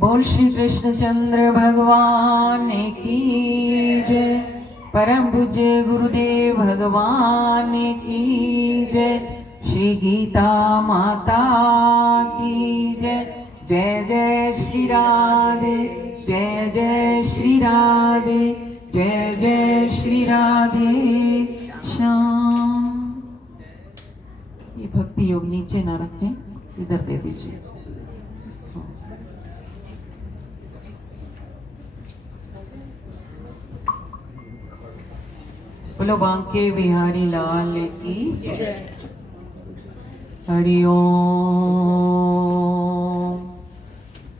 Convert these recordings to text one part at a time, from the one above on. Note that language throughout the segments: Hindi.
बोल श्री कृष्णचंद्र भगवान की जय। परम पूज्य गुरुदेव भगवान की जय। श्री गीता माता की जय। जय जय श्री राधे, जय जय श्री राधे, जय जय श्री राधे श्याम। ये भक्ति योग नीचे ना रखें, इधर दे दीजिए। बोलो बांके बिहारी लाल की जय। हरि ओम।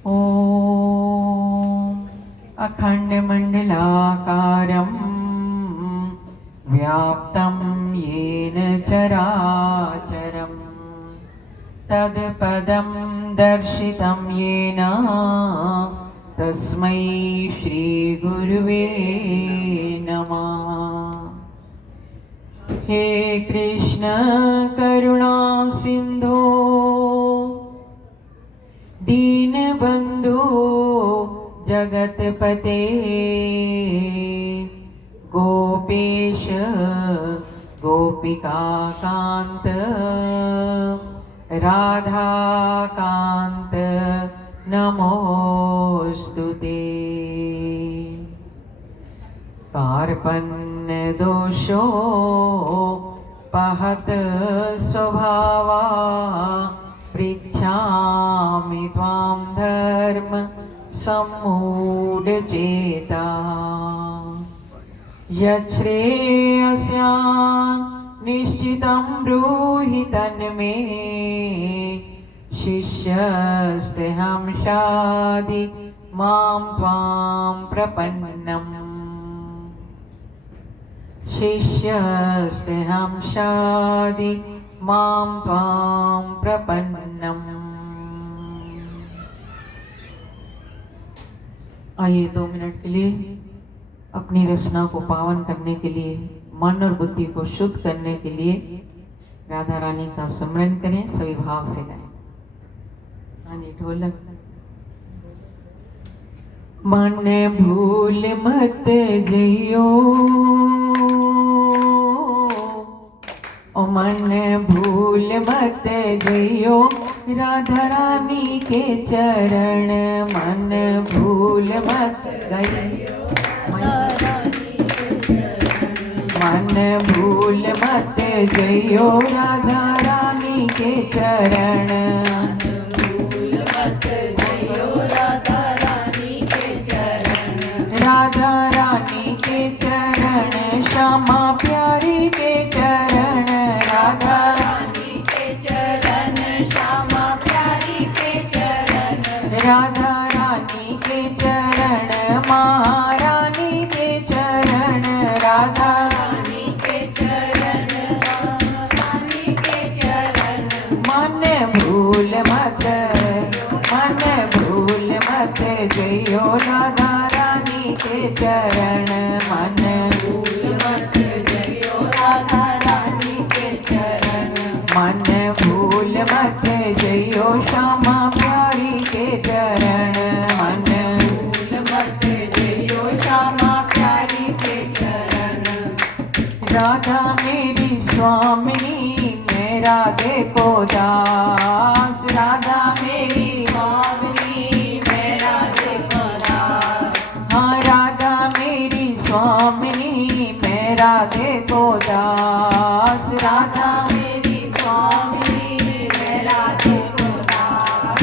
ओम अखंड मंडलाकारं व्याप्तं येन चराचरं तत्पदं दर्शितं येन तस्मै श्री गुरुवे नमः। हे कृष्ण करुणा सिंधु दीनबंधु जगतपते गोपेश गोपिकाकांत राधाकांत नमोस्तुते। कार्पण्य दोषो पहत स्वभावा पृच्छामि त्वां धर्म सम्मूढचेता। यच्छ्रेयस्यान् निश्चितं ब्रूहि तन्मे शिष्यस्तेऽहं शाधि मां त्वां प्रपन्नम्। शिष्यस्तेऽहं शाधि मां त्वां प्रपन्नम्। आइए 2 मिनट के लिए अपनी रचना को पावन करने के लिए, मन और बुद्धि को शुद्ध करने के लिए राधा रानी का स्मरण करें। सभी भाव से गाएं। हाँ जी, ढोलक। मन भूल मत जइयो, ओ मन भूल मत जइयो राधा रानी के चरण। मन भूल मत जइयो, मन भूल मत जइयो राधा रानी के चरण। राधा रानी के चरण, श्यामा प्यारी के चरण। राधा रानी के चरण, श्यामा प्यारी के चरण। राधा रानी के चरण, महारानी के चरण। राधा रानी के चरण, महारानी के चरण। मन भूल मत, मन भूल मत जइयो राधा रानी के चरण। मन भूल मत जइयो राधा रानी के चरण। मन भूल मत जइयो श्यामा प्यारी के चरण। मन भूल मत जइयो श्यामा प्यारी के चरण। राधा मेरी स्वामिनी, मैं राधे को दास। राधा मेरी स्वामिनी, मैं राधे को दास। हाँ, राधा मेरी स्वामिनी, मैं राधे को दास। राधा मेरी स्वामिनी, मैं राधे को दास।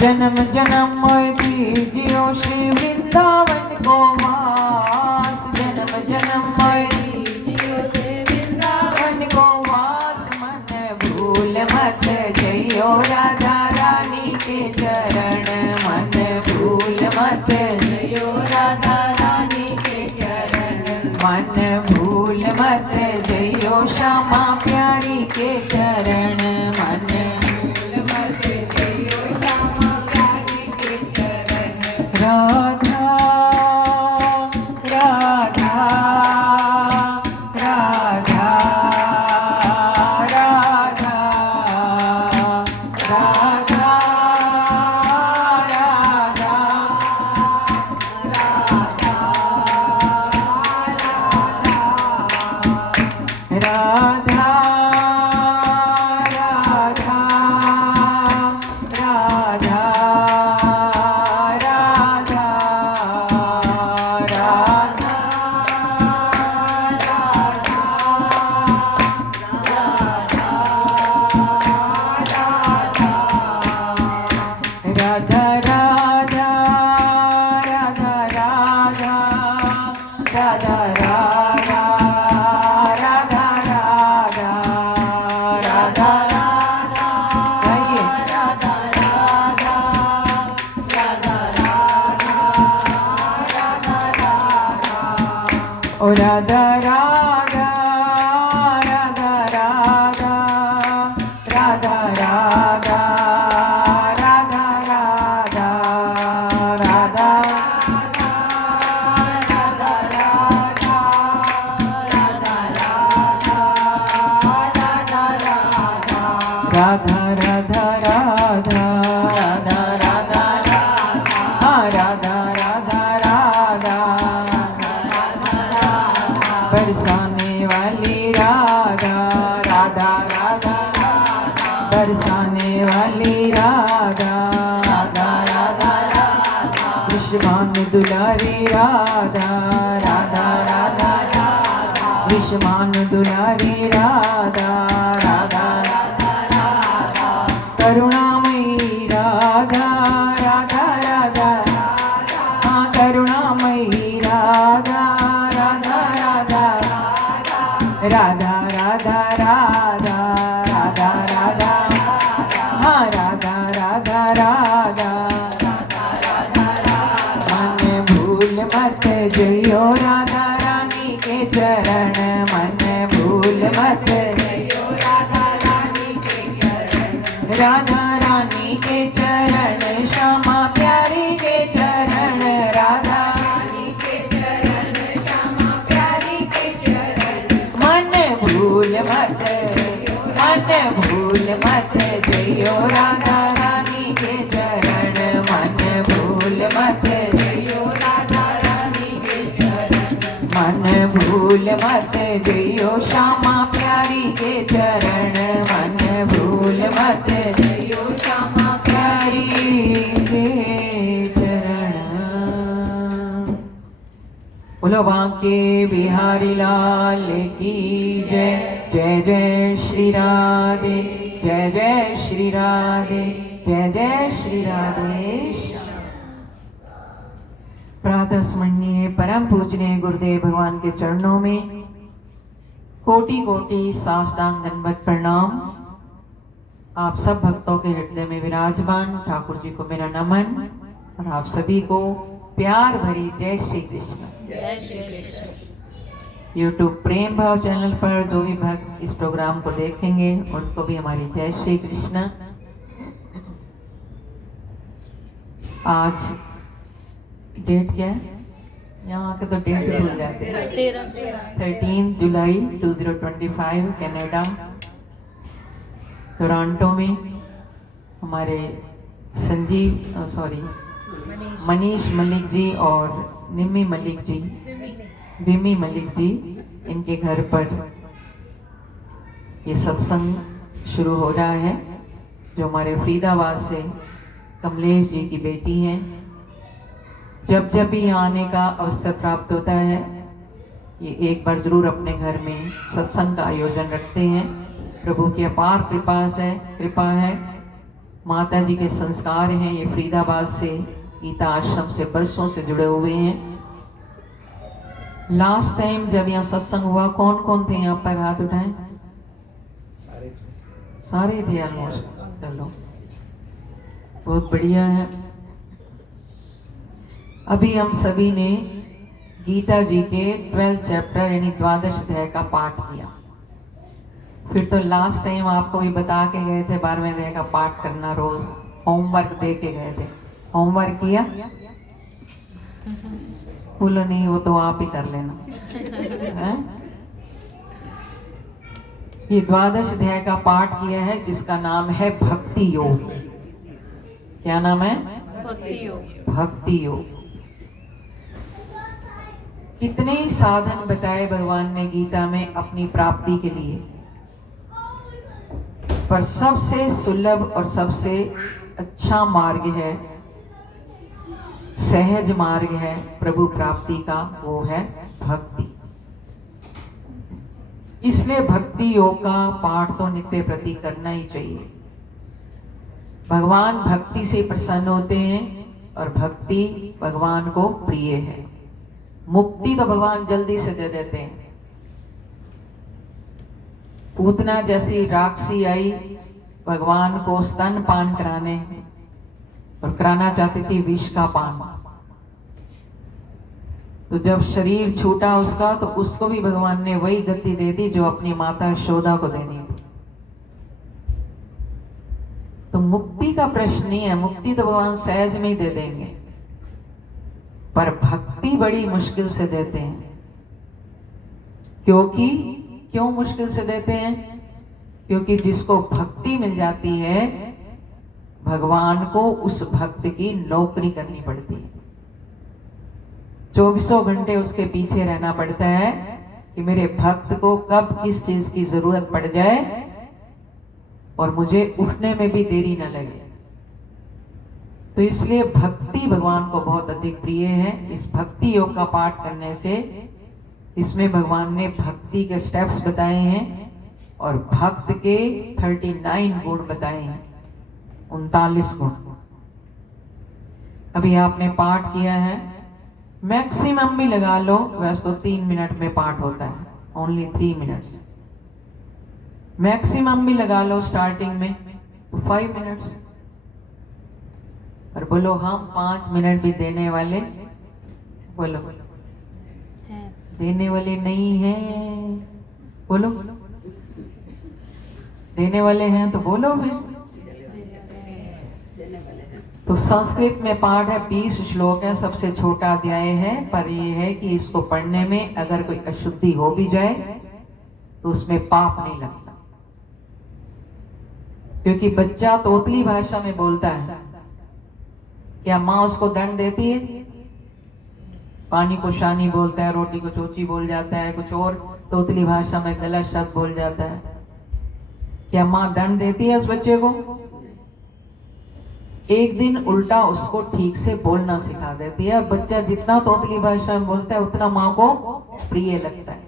जन्म जन्म मोय दीजियो श्री वृंदावन को वास। जन्म जन्म मोय दीजियो श्री वृंदावन को वास। मन भूल मत जइयो राधा रानी के चरण। मन भूल मत जइयो राधा रानी के चरण। मन भूल मत जइयो श्यामा प्यारी के चरण। मन भूल मत जइयो श्यामा प्यारी के चरण। राधा राधा राधा राधा राधा राधा राधा राधा राधा राधा राधा राधा राधा राधा राधा राधा गाइए राधा राधा राधा राधा राधा राधा ओ राधा राधा राधा राधा राधा राधा राधा राधा राधा राधा राधा राधा राधा राधा हाँ राधा राधा राधा बरसाने वाली राधा राधा राधा बरसाने वाली राधा राधा राधा विश्वान दुलारी राधा राधा राधा विश्वान दुलारी राधा राधा करुणामयी राधा राधा राधा हाँ करुणामयी राधा राधा राधा राधा राधा राधा राधा राधा हाँ राधा राधा राधा मन भूल मत जइयो राधा रानी के चरण मन भूल मत राधा रानी के चरण श्यामा प्यारी के चरण राधा रानी के चरण श्यामा प्यारी के चरण मन भूल मत जइयो राधा रानी के चरण मन भूल मत जइयो राधा रानी के चरण मन भूल मत जइयो श्यामा प्यारी के चरण मन भूल मत जइयो श्यामा प्यारी के चरण बोलो बांके बिहारी लाल की जय जय जय श्री राधे जय जय श्री राधे जय जय श्री राधे प्रातः स्मरणीय परम पूजनीय गुरुदेव भगवान के चरणों में कोटि कोटि साष्टांग दंडवत प्रणाम। आप सब भक्तों के हृदय में विराजमान ठाकुर जी को मेरा नमन और आप सभी को प्यार भरी जय श्री कृष्ण। जय श्री कृष्ण। यूट्यूब प्रेम भाव चैनल पर जो भी भक्त इस प्रोग्राम को देखेंगे उनको भी हमारी जय श्री कृष्ण। आज डेट क्या है? यहाँ के तो डेट भूल जाते हैं। 13 जुलाई 2025 कनाडा टोरंटो में हमारे मनीष मलिक जी और निम्मी मलिक जी विमी मलिक जी इनके घर पर ये सत्संग शुरू हो रहा है जो हमारे फरीदाबाद से कमलेश जी की बेटी हैं। जब भी यहाँ आने का अवसर प्राप्त होता है ये एक बार जरूर अपने घर में सत्संग का आयोजन रखते हैं। प्रभु की अपार कृपा है माता जी के संस्कार हैं। ये फरीदाबाद से गीता आश्रम से बरसों से जुड़े हुए हैं। लास्ट टाइम जब यहाँ सत्संग हुआ कौन कौन थे यहाँ पर? हाथ उठाएं। सारे थे ऑलमोस्ट। चलो बहुत बढ़िया है। अभी हम सभी ने गीता जी के 12th चैप्टर यानी 12 अध्याय का पाठ किया। फिर तो लास्ट टाइम आपको भी बता के गए थे 12वें अध्याय का पाठ करना रोज। होमवर्क दे के गए थे। होमवर्क किया? बोलो नहीं वो तो आप ही कर लेना है? ये 12 अध्याय का पाठ किया है जिसका नाम है भक्ति योग। क्या नाम है? भक्ति योग। भक्ति योग। कितने साधन बताए भगवान ने गीता में अपनी प्राप्ति के लिए, पर सबसे सुलभ और सबसे अच्छा मार्ग है, सहज मार्ग है प्रभु प्राप्ति का, वो है भक्ति। इसलिए भक्ति योग का पाठ तो नित्य प्रति करना ही चाहिए। भगवान भक्ति से प्रसन्न होते हैं और भक्ति भगवान को प्रिय है। मुक्ति तो भगवान जल्दी से दे देते हैं। पूतना जैसी राक्षसी आई भगवान को स्तन पान कराने और कराना चाहती थी विष का पान। तो जब शरीर छूटा उसका तो उसको भी भगवान ने वही गति दे दी जो अपनी माता यशोदा को देनी थी। तो मुक्ति का प्रश्न नहीं है, मुक्ति तो भगवान सहज में ही दे देंगे, पर भक्ति बड़ी मुश्किल से देते हैं। क्यों मुश्किल से देते हैं? क्योंकि जिसको भक्ति मिल जाती है भगवान को उस भक्त की नौकरी करनी पड़ती है। 24 घंटे उसके पीछे रहना पड़ता है कि मेरे भक्त को कब किस चीज की जरूरत पड़ जाए और मुझे उठने में भी देरी न लगे। तो इसलिए भक्ति भगवान को बहुत अधिक प्रिय है। इस भक्ति योग का पाठ करने से इसमें भगवान ने भक्ति के स्टेप्स बताए हैं और भक्त के 39 गुण बताए हैं, 39 गुण। अभी आपने पाठ किया है, मैक्सिमम भी लगा लो, वैसे तो 3 मिनट में पाठ होता है, ओनली 3 मिनट्स। मैक्सिमम भी लगा लो स्टार्टिंग में तो 5 मिनट्स। और बोलो हम 5 मिनट भी देने वाले, बोलो देने वाले नहीं हैं, बोलो देने वाले हैं तो बोलो फिर। तो संस्कृत में पाठ है, 20 श्लोक है, सबसे छोटा अध्याय है, पर ये है कि इसको पढ़ने में अगर कोई अशुद्धि हो भी जाए तो उसमें पाप नहीं लगता। क्योंकि बच्चा तोतली भाषा में बोलता है, क्या माँ उसको दंड देती है? पानी को शानी बोलता है, रोटी को चोची बोल जाता है, कुछ और तोतली भाषा में गलत शब्द बोल जाता है। क्या माँ दंड देती है उस बच्चे को? एक दिन उल्टा उसको ठीक से बोलना सिखा देती है। बच्चा जितना तोतली भाषा में बोलता है उतना माँ को प्रिय लगता है।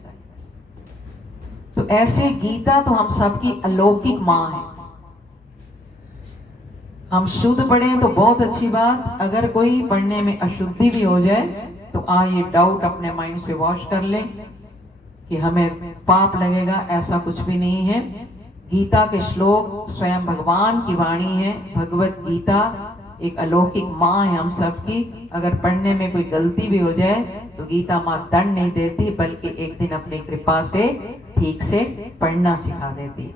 तो ऐसे गीता तो हम सबकी अलौकिक माँ है। हम शुद्ध पढ़े तो बहुत अच्छी बात, अगर कोई पढ़ने में अशुद्धि भी हो जाए तो ये डाउट अपने माइंड से वॉश कर ले कि हमें पाप लगेगा, ऐसा कुछ भी नहीं है। गीता के श्लोक स्वयं भगवान की वाणी है। भगवत गीता एक अलौकिक माँ है हम सबकी। अगर पढ़ने में कोई गलती भी हो जाए तो गीता माँ दंड नहीं देती, बल्कि एक दिन अपनी कृपा से ठीक से पढ़ना सिखा देती।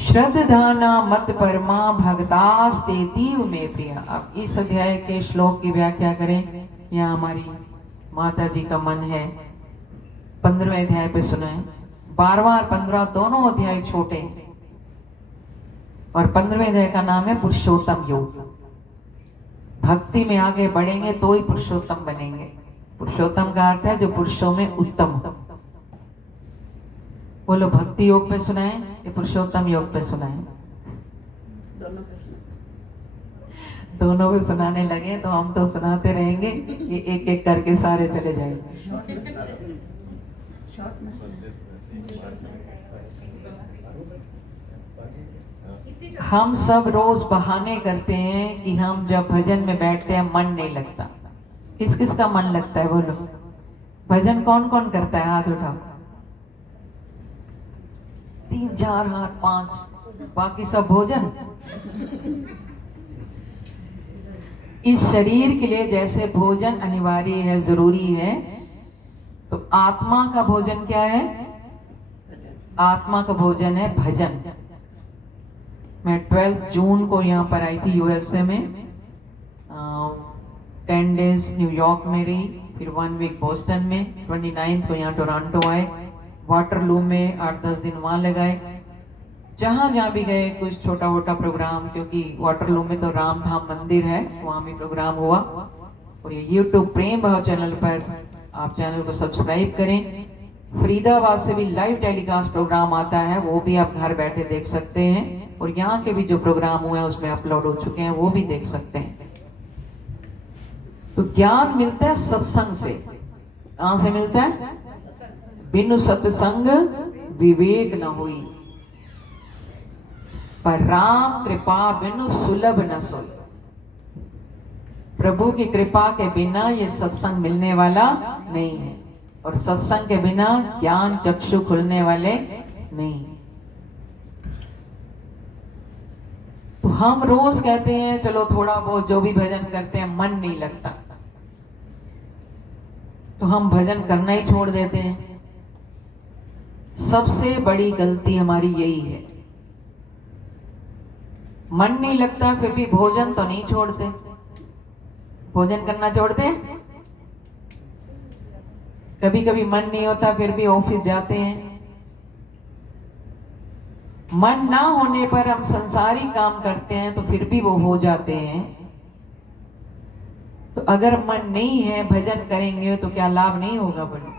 श्रद्धाना मत परमा भक्तास्तेतीव में प्रिया। अब इस अध्याय के श्लोक की व्याख्या करें। यहाँ हमारी माता जी का मन है 15वें अध्याय पे सुनाए। 12वां और 15वां दोनों अध्याय छोटे हैं और 15वें अध्याय का नाम है पुरुषोत्तम योग। भक्ति में आगे बढ़ेंगे तो ही पुरुषोत्तम बनेंगे। पुरुषोत्तम का अर्थ है जो पुरुषों में उत्तम। बोलो भक्ति योग पे सुनाए या पुरुषोत्तम योग पे सुनाए? दोनों पे सुनाने लगे तो हम तो सुनाते रहेंगे, ये एक एक करके सारे चले जाएंगे। हम सब रोज बहाने करते हैं कि हम जब भजन में बैठते हैं मन नहीं लगता। किस किस का मन लगता है? बोलो भजन कौन कौन करता है? हाथ उठाओ। 3 4 हाथ 5, बाकी सब भोजन। इस शरीर के लिए जैसे भोजन अनिवार्य है, जरूरी है, तो आत्मा का भोजन क्या है? आत्मा का भोजन है भजन। मैं 12 जून को यहाँ पर आई थी यूएसए में, 10 डेज न्यूयॉर्क में रही, फिर 1 वीक बोस्टन में, 29 को यहाँ टोरंटो आए, वाटरलू में 8-10 दिन वहाँ लगाए। जहाँ जहाँ भी गए कुछ छोटा मोटा प्रोग्राम, क्योंकि वाटरलू में तो राम धाम मंदिर है, वहाँ भी प्रोग्राम हुआ। और ये यूट्यूब प्रेम भाव चैनल पर आप चैनल को सब्सक्राइब करें। फरीदाबाद से भी लाइव टेलीकास्ट प्रोग्राम आता है, वो भी आप घर बैठे देख सकते हैं। और यहाँ के भी जो प्रोग्राम हुए हैं उसमें अपलोड हो चुके हैं, वो भी देख सकते हैं। तो ज्ञान मिलता है सत्संग से। कहाँ से मिलता है? बिनु सत्संग विवेक न हुई। पर राम कृपा बिनु सुलभ न सोई। प्रभु की कृपा के बिना ये सत्संग मिलने वाला नहीं है, और सत्संग के बिना ज्ञान चक्षु खुलने वाले नहीं। तो हम रोज कहते हैं चलो थोड़ा बहुत जो भी भजन करते हैं, मन नहीं लगता तो हम भजन करना ही छोड़ देते हैं। सबसे बड़ी गलती हमारी यही है, मन नहीं लगता फिर भी भोजन तो नहीं छोड़ते। भोजन करना छोड़ते, कभी कभी मन नहीं होता फिर भी ऑफिस जाते हैं। मन ना होने पर हम संसारी काम करते हैं तो फिर भी वो हो जाते हैं। तो अगर मन नहीं है भजन करेंगे तो क्या लाभ नहीं होगा? बोलो।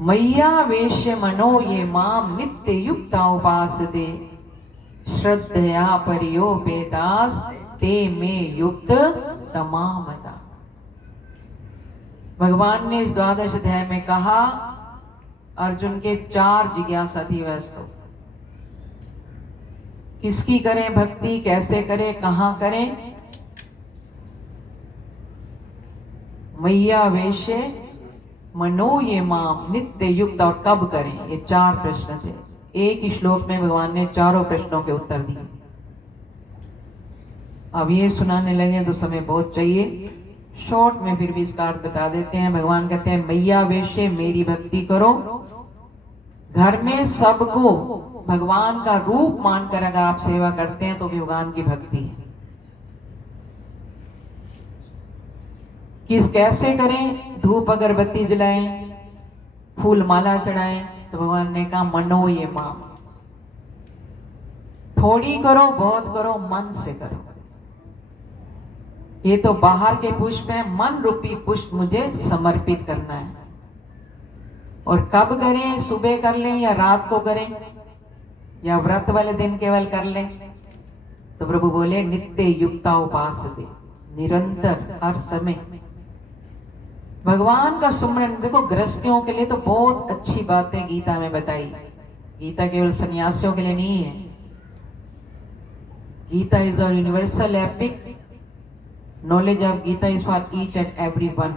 मैया वेश्य मनो ये माम नित्य युक्ता उपासते श्रद्धया परियोपेदास ते में युक्त तमामता। भगवान ने इस द्वादश अध्याय में कहा अर्जुन के 4 जिज्ञासा थी वैसे, किसकी करें भक्ति, कैसे करें, कहां करें। मैया वेश्य मनो ये माम नित्य युक्त, और कब करें, ये 4 प्रश्न थे। एक ही श्लोक में भगवान ने चारों प्रश्नों के उत्तर दिए। अब ये सुनाने लगे तो समय बहुत चाहिए, शॉर्ट में फिर भी इसका अर्थ बता देते हैं। भगवान कहते हैं मैया वेश्य मेरी भक्ति करो। घर में सबको भगवान का रूप मानकर अगर आप सेवा करते हैं तो भगवान की भक्ति है। किस कैसे करें? धूप अगरबत्ती जलाएं, फूल माला चढ़ाएं, तो भगवान ने कहा मनो ये माम, थोड़ी करो बहुत करो, मन से करो। ये तो बाहर के पुष्प है, मन रूपी पुष्प मुझे समर्पित करना है। और कब करें? सुबह कर लें या रात को करें या व्रत वाले दिन केवल कर लें? तो प्रभु बोले नित्य युक्ता उपासते, निरंतर हर समय भगवान का सुमरन। देखो गृहस्थियों के लिए तो बहुत अच्छी बातें गीता में बताई। गीता केवल सन्यासियों के लिए नहीं है। Gita is a universal epic, knowledge of Gita is for each and every one.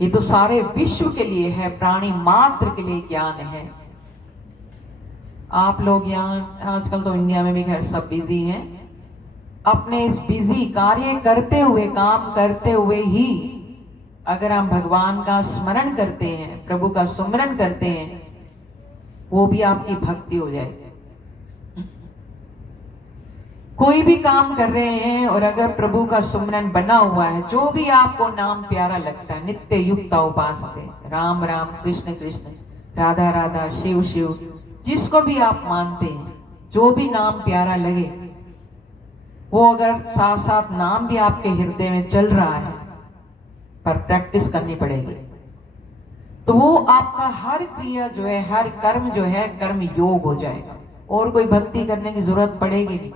ये तो सारे विश्व के लिए है, प्राणी मात्र के लिए ज्ञान है। आप लोग यहाँ आजकल तो इंडिया में भी खैर सब बिजी हैं, अपने इस बिजी कार्य करते हुए, काम करते हुए ही अगर हम भगवान का स्मरण करते हैं, प्रभु का सुमरन करते हैं, वो भी आपकी भक्ति हो जाएगी। कोई भी काम कर रहे हैं और अगर प्रभु का सुमरन बना हुआ है, जो भी आपको नाम प्यारा लगता है, नित्य युक्ता उपासते, राम राम कृष्ण कृष्ण, राधा राधा, शिव शिव, जिसको भी आप मानते हैं, जो भी नाम प्यारा लगे, वो अगर साथ साथ नाम भी आपके हृदय में चल रहा है, पर प्रैक्टिस करनी पड़ेगी, तो वो आपका हर क्रिया जो है, हर कर्म जो है, कर्म योग हो जाएगा और कोई भक्ति करने की जरूरत पड़ेगी नहीं।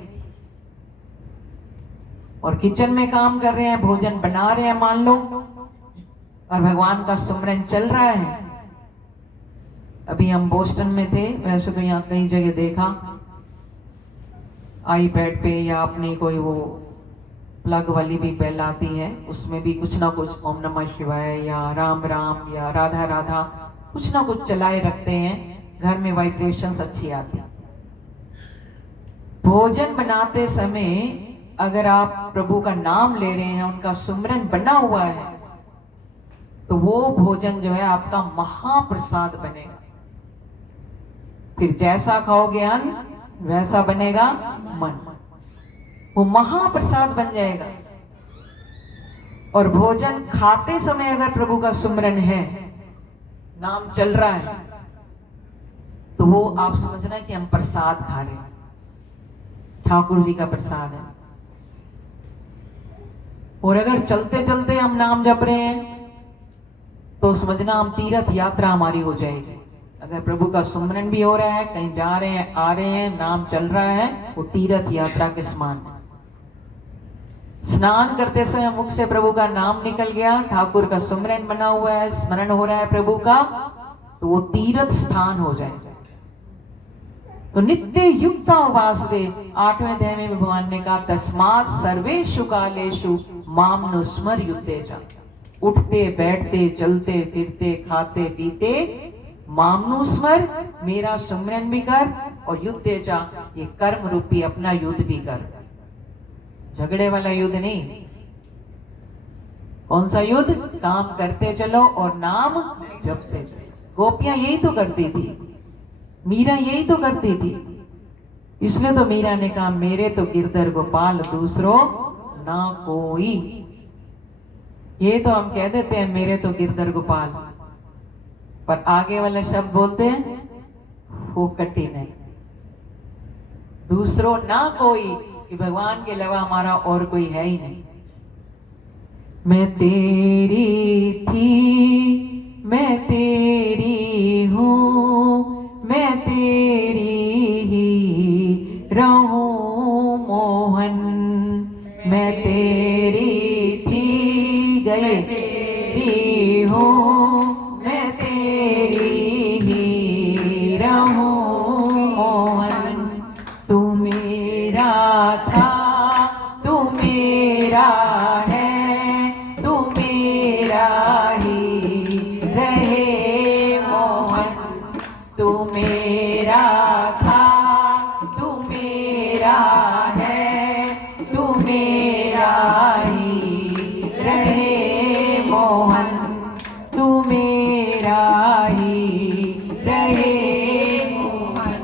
और किचन में काम कर रहे हैं, भोजन बना रहे हैं मान लो, और भगवान का सुमरन चल रहा है। अभी हम बोस्टन में थे, वैसे तो यहाँ कई जगह देखा, आईपैड पे या अपनी कोई वो प्लग वाली भी बेल आती है, उसमें भी कुछ ना कुछ ओम नमः शिवाय या राम राम या राधा राधा कुछ ना कुछ चलाए रखते हैं, घर में वाइब्रेशंस अच्छी आती। भोजन बनाते समय अगर आप प्रभु का नाम ले रहे हैं, उनका सुमरन बना हुआ है, तो वो भोजन जो है आपका महाप्रसाद बनेगा। फिर जैसा खाओगे अन्न वैसा बनेगा मन, वो महाप्रसाद बन जाएगा। और भोजन खाते समय अगर प्रभु का सुमरन है, नाम चल रहा है, तो वो आप समझना कि हम प्रसाद खा रहे हैं, ठाकुर जी का प्रसाद है। और अगर चलते चलते हम नाम जप रहे हैं, तो समझना हम तीर्थ यात्रा हमारी हो जाएगी। अगर प्रभु का सुमरन भी हो रहा है, कहीं जा रहे हैं, आ रहे हैं, नाम चल रहा है, वो तीर्थ यात्रा के समान है। स्नान करते समय मुख से प्रभु का नाम निकल गया, ठाकुर का सुमरन बना हुआ है, स्मरण हो रहा है प्रभु का, तो वो तीर्थ स्थान हो जाएगा। तो नित्य युक्ता उपासते 8वें अध्याय में भगवान ने कहा तस्मात् सर्वेषु कालेषु माम नुस्मर युद्धेचा। उठते बैठते चलते फिरते खाते पीते मामनुस्मर, मेरा सुमरन भी कर, और युद्धेचा, ये कर्म रूपी अपना युद्ध भी कर। झगड़े वाला युद्ध नहीं। कौन सा युद्ध? काम करते चलो और नाम जपते चलो। गोपियां यही तो करती थी, मीरा यही तो करती थी। इसलिए तो मीरा ने कहा मेरे तो गिरधर गोपाल दूसरो ना कोई। ये तो हम कह देते हैं मेरे तो गिरधर गोपाल, पर आगे वाला शब्द बोलते हैं वो कठिन है। दूसरो ना कोई, कि भगवान के अलावा हमारा और कोई है ही नहीं। मैं तेरी थी, मैं तेरी हूँ, मैं तेरी ही रहूं मोहन। मैं तेरी थी, गए तेरी हूँ, मैं तेरी ही रहूं मोहन। तू मेरा था, तू मेरा है, तू मेरा ही रहे मोहन। तू मेरा था, तू मेरा है, तू मेरा ही रहे मोहन। तू मेरा ही रहे मोहन।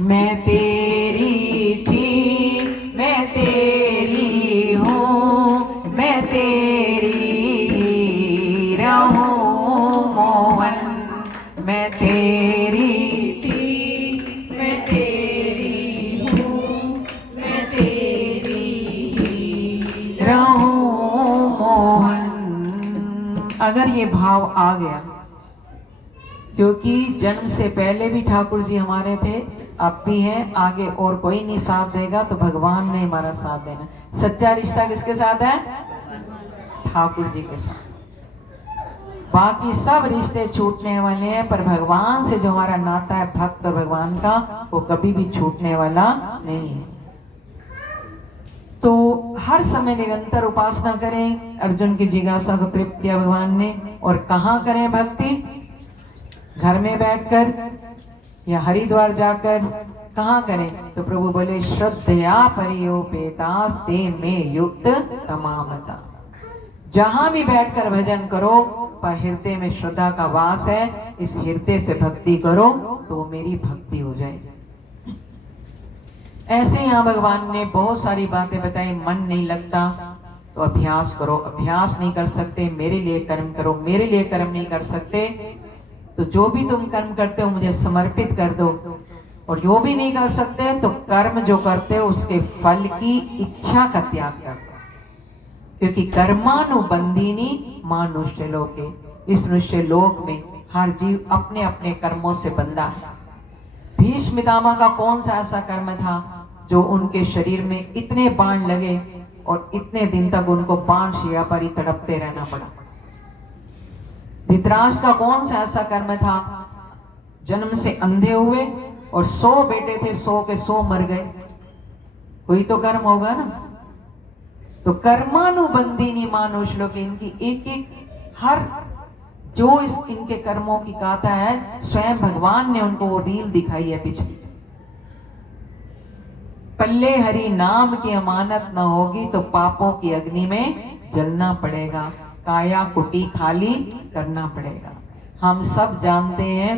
मैं तेरी थी, मैं तेरी हूँ, मैं तेरी ही रहूं मोहन। मैं तेरी थी, मैं तेरी हूँ, मैं तेरी ही रहूं मोहन। अगर ये भाव आ गया, क्योंकि जन्म से पहले भी ठाकुर जी हमारे थे, अब भी हैं, आगे और कोई नहीं साथ देगा, तो भगवान ने हमारा साथ देना। सच्चा रिश्ता किसके साथ है? ठाकुर जी के साथ। बाकी सब रिश्ते छूटने वाले हैं, पर भगवान से जो हमारा नाता है भक्त और भगवान का, वो कभी भी छूटने वाला नहीं है। तो हर समय निरंतर उपासना करें। अर्जुन की जिज्ञासा को तृप्त किया भगवान ने। और कहाँ करें भक्ति? घर में बैठकर या हरिद्वार जाकर? कहाँ करें? तो प्रभु बोले श्रद्धया परियोपेतास ते में युक्त तमामता। जहां भी बैठकर भजन करो, पर हृदय में श्रद्धा का वास है, इस हृदय से भक्ति करो तो मेरी भक्ति हो जाए। ऐसे यहाँ भगवान ने बहुत सारी बातें बताई। मन नहीं लगता तो अभ्यास करो। अभ्यास नहीं कर सकते, मेरे लिए कर्म करो। मेरे लिए कर्म नहीं कर सकते तो जो भी तुम कर्म करते हो मुझे समर्पित कर दो। और जो भी नहीं कर सकते तो कर्म जो करते हो उसके फल की इच्छा का त्याग कर दो। क्योंकि कर्मानुबंधिनी मानुष्य लोके, इस मनुष्य लोक में हर जीव अपने अपने कर्मों से बंधा है। भीष्म पितामह का कौन सा ऐसा कर्म था जो उनके शरीर में इतने बाण लगे और इतने दिन तक उनको बाण शिया पर ही तड़पते रहना पड़ा? धृतराष्ट्र का कौन सा ऐसा कर्म था, जन्म से अंधे हुए और 100 बेटे थे, 100 के 100 मर गए? कोई तो कर्म होगा ना। तो कर्मानुबंधिनी मानुष लोग, इनकी एक एक हर जो इस इनके कर्मों की गाथा है, स्वयं भगवान ने उनको वो रील दिखाई है पिछली। पल्ले हरि नाम की अमानत न होगी तो पापों की अग्नि में जलना पड़ेगा, काया कुटी खाली करना पड़ेगा। हम सब जानते हैं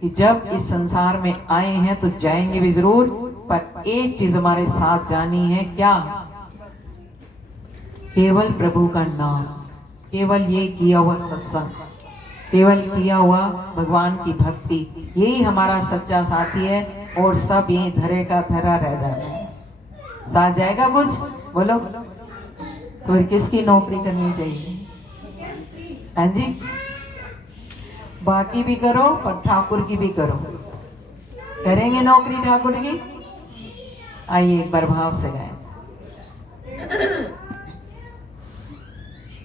कि जब इस संसार में आए हैं तो जाएंगे भी जरूर, पर एक चीज हमारे साथ जानी है। क्या? केवल प्रभु का नाम, केवल ये किया हुआ सत्संग, केवल किया हुआ भगवान की भक्ति, यही हमारा सच्चा साथी है। और सब यही धरे का धरा रह जाना है। साथ जाएगा कुछ? बोलो। तो किसकी नौकरी करनी चाहिए? हाँ जी, बाकी भी करो पर ठाकुर की भी करो। करेंगे नौकरी ठाकुर की? आइए एक बार भाव से गाएं।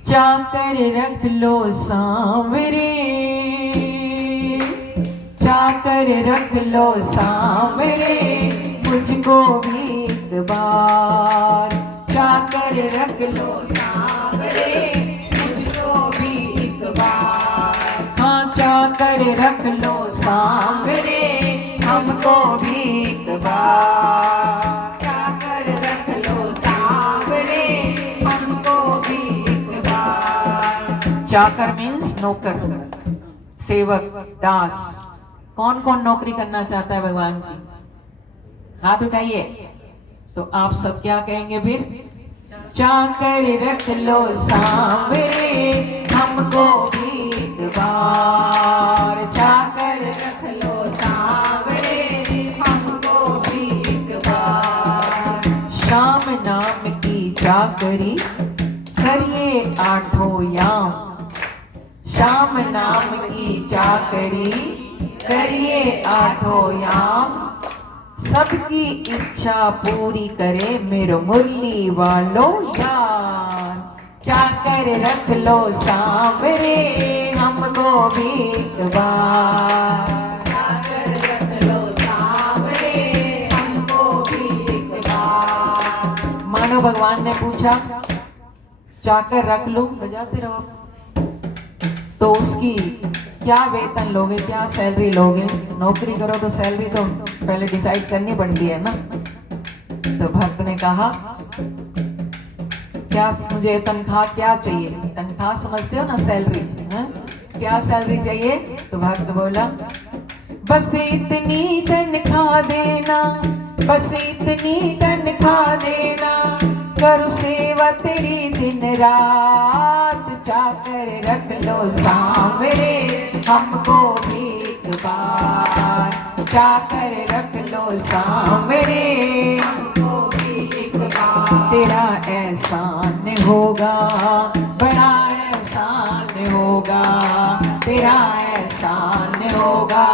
चाकर रख लो सांवरे, चाकर चाकर रख लो सांवरे मुझको भी एक बार, चाकर रख लो सांवरे मुझको भी एक बार। हाँ चाकर रख लो सांवरे हमको भी एक बार, चाकर रख लो सांवरे हमको भी एक बार। चाकर मीन्स नौकर, सेवक, दास। कौन कौन नौकरी करना चाहता है भगवान की? हाथ उठाइए। तो आप सब क्या कहेंगे फिर? चाकर रख लो सांवरे हमको भी एक बार, चाकर रख लो सांवरे हमको भी एक बार। शाम नाम की चाकरी करिए आठों याम, शाम नाम की चाकरी करिए आठों याम। सबकी इच्छा पूरी करे मेरो मुरली वालों यार। चाकर रख लो सांवरे हमको भी एक बार, चाकर रख लो सांवरे हमको भी एक बार। मानो भगवान ने पूछा चाकर रख लो, बजाते रहो, तो उसकी क्या वेतन लोगे, क्या सैलरी लोगे? नौकरी करो तो सैलरी तो पहले डिसाइड करनी पड़ती है ना। तो भक्त ने कहा क्या मुझे तनख्वाह क्या चाहिए? तनख्वाह समझते हो ना, सैलरी है? क्या सैलरी चाहिए? तो भक्त बोला बस इतनी तनख्वाह देना, बस इतनी तनख्वाह देना, करूँ सेवा तेरी दिन रात। चाकर रख लो सांवरे हमको भी एक बार, चाकर रख लो सांवरे हमको भी एक बार। तेरा एहसान होगा, बड़ा एहसान होगा, तेरा एहसान होगा,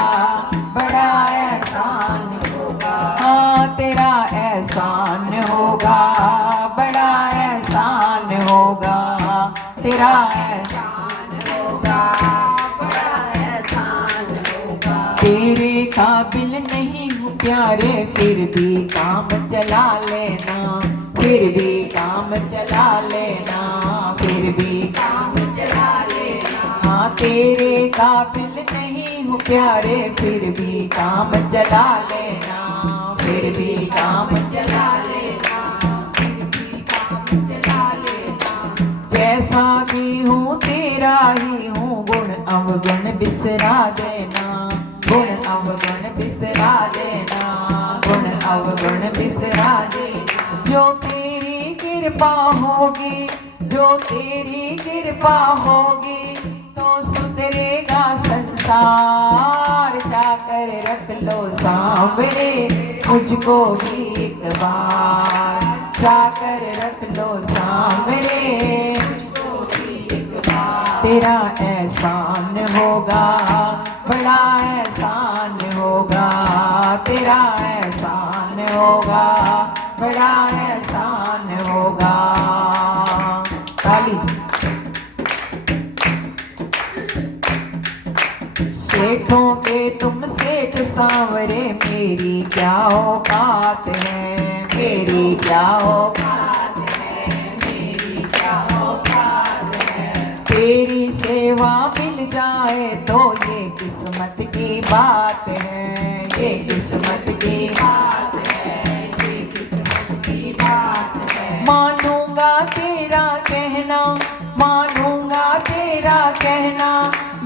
बड़ा एहसान होगा। हाँ तेरा एहसान होगा, बड़ा एहसान होगा, तेरा एहसान होगा, बड़ा एहसान होगा। तेरे काबिल नहीं हूँ प्यारे फिर भी काम चला लेना, फिर भी काम चला लेना, फिर भी काम चला लेना। हाँ तेरे काबिल नहीं हूँ प्यारे फिर भी काम चला लेना, फिर भी काम चला लेना, फिर भी काम चला लेना। जैसा भी हूँ तेरा ही हूँ, गुण अवगुण बिसरा देना, गुण अवगुण बिसरा देना, गुण अवगुण बिसरा देना। जो तेरी कृपा होगी, जो तेरी कृपा होगी तो सुधरेगा संसार। चाकर रख लो सांवरे मुझको भी एक बार, चाकर रख लो सांवरे मुझको भी एक बार। तेरा एहसान होगा, बड़ा एहसान होगा, तेरा एहसान होगा, बड़ा एहसान होगा। ताली। सेठों के तुम सेठ सांवरे मेरी क्या औकात है, मेरी क्या औकात है, मेरी क्या औकात है। तेरी सेवा मिल जाए तो ये किस्मत की बात है, ये किस्मत की बात है, ये किस्मत की बात है। मानूंगा तेरा कहना, मानूंगा तेरा कहना,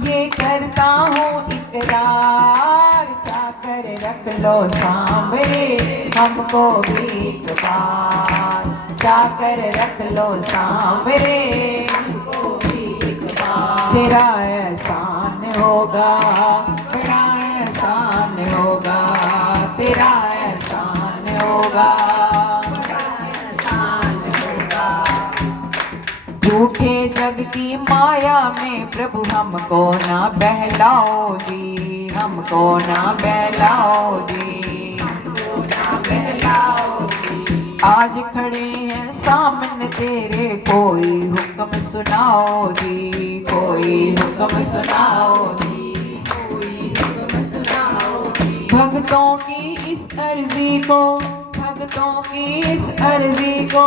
ये करता हूँ इकरार। चाकर रख लो सांवरे हमको भी एक बार, चाकर रख लो सांवरे हमको भी एक बार। तेरा एहसान होगा, बड़ा एहसान होगा, तेरा एहसान होगा, बड़ा एहसान होगा। झूठे जग की माया में प्रभु हमको ना बहलाओ जी, हमको ना बहलाओ जी, हमको ना बहलाओ जी। आज खड़े हैं सामने तेरे कोई हुक्म सुनाओ जी, कोई हुक्म सुनाओ जी, कोई हुक्म सुनाओ भक्तों की इस अर्जी को, भक्तों की इस अर्जी को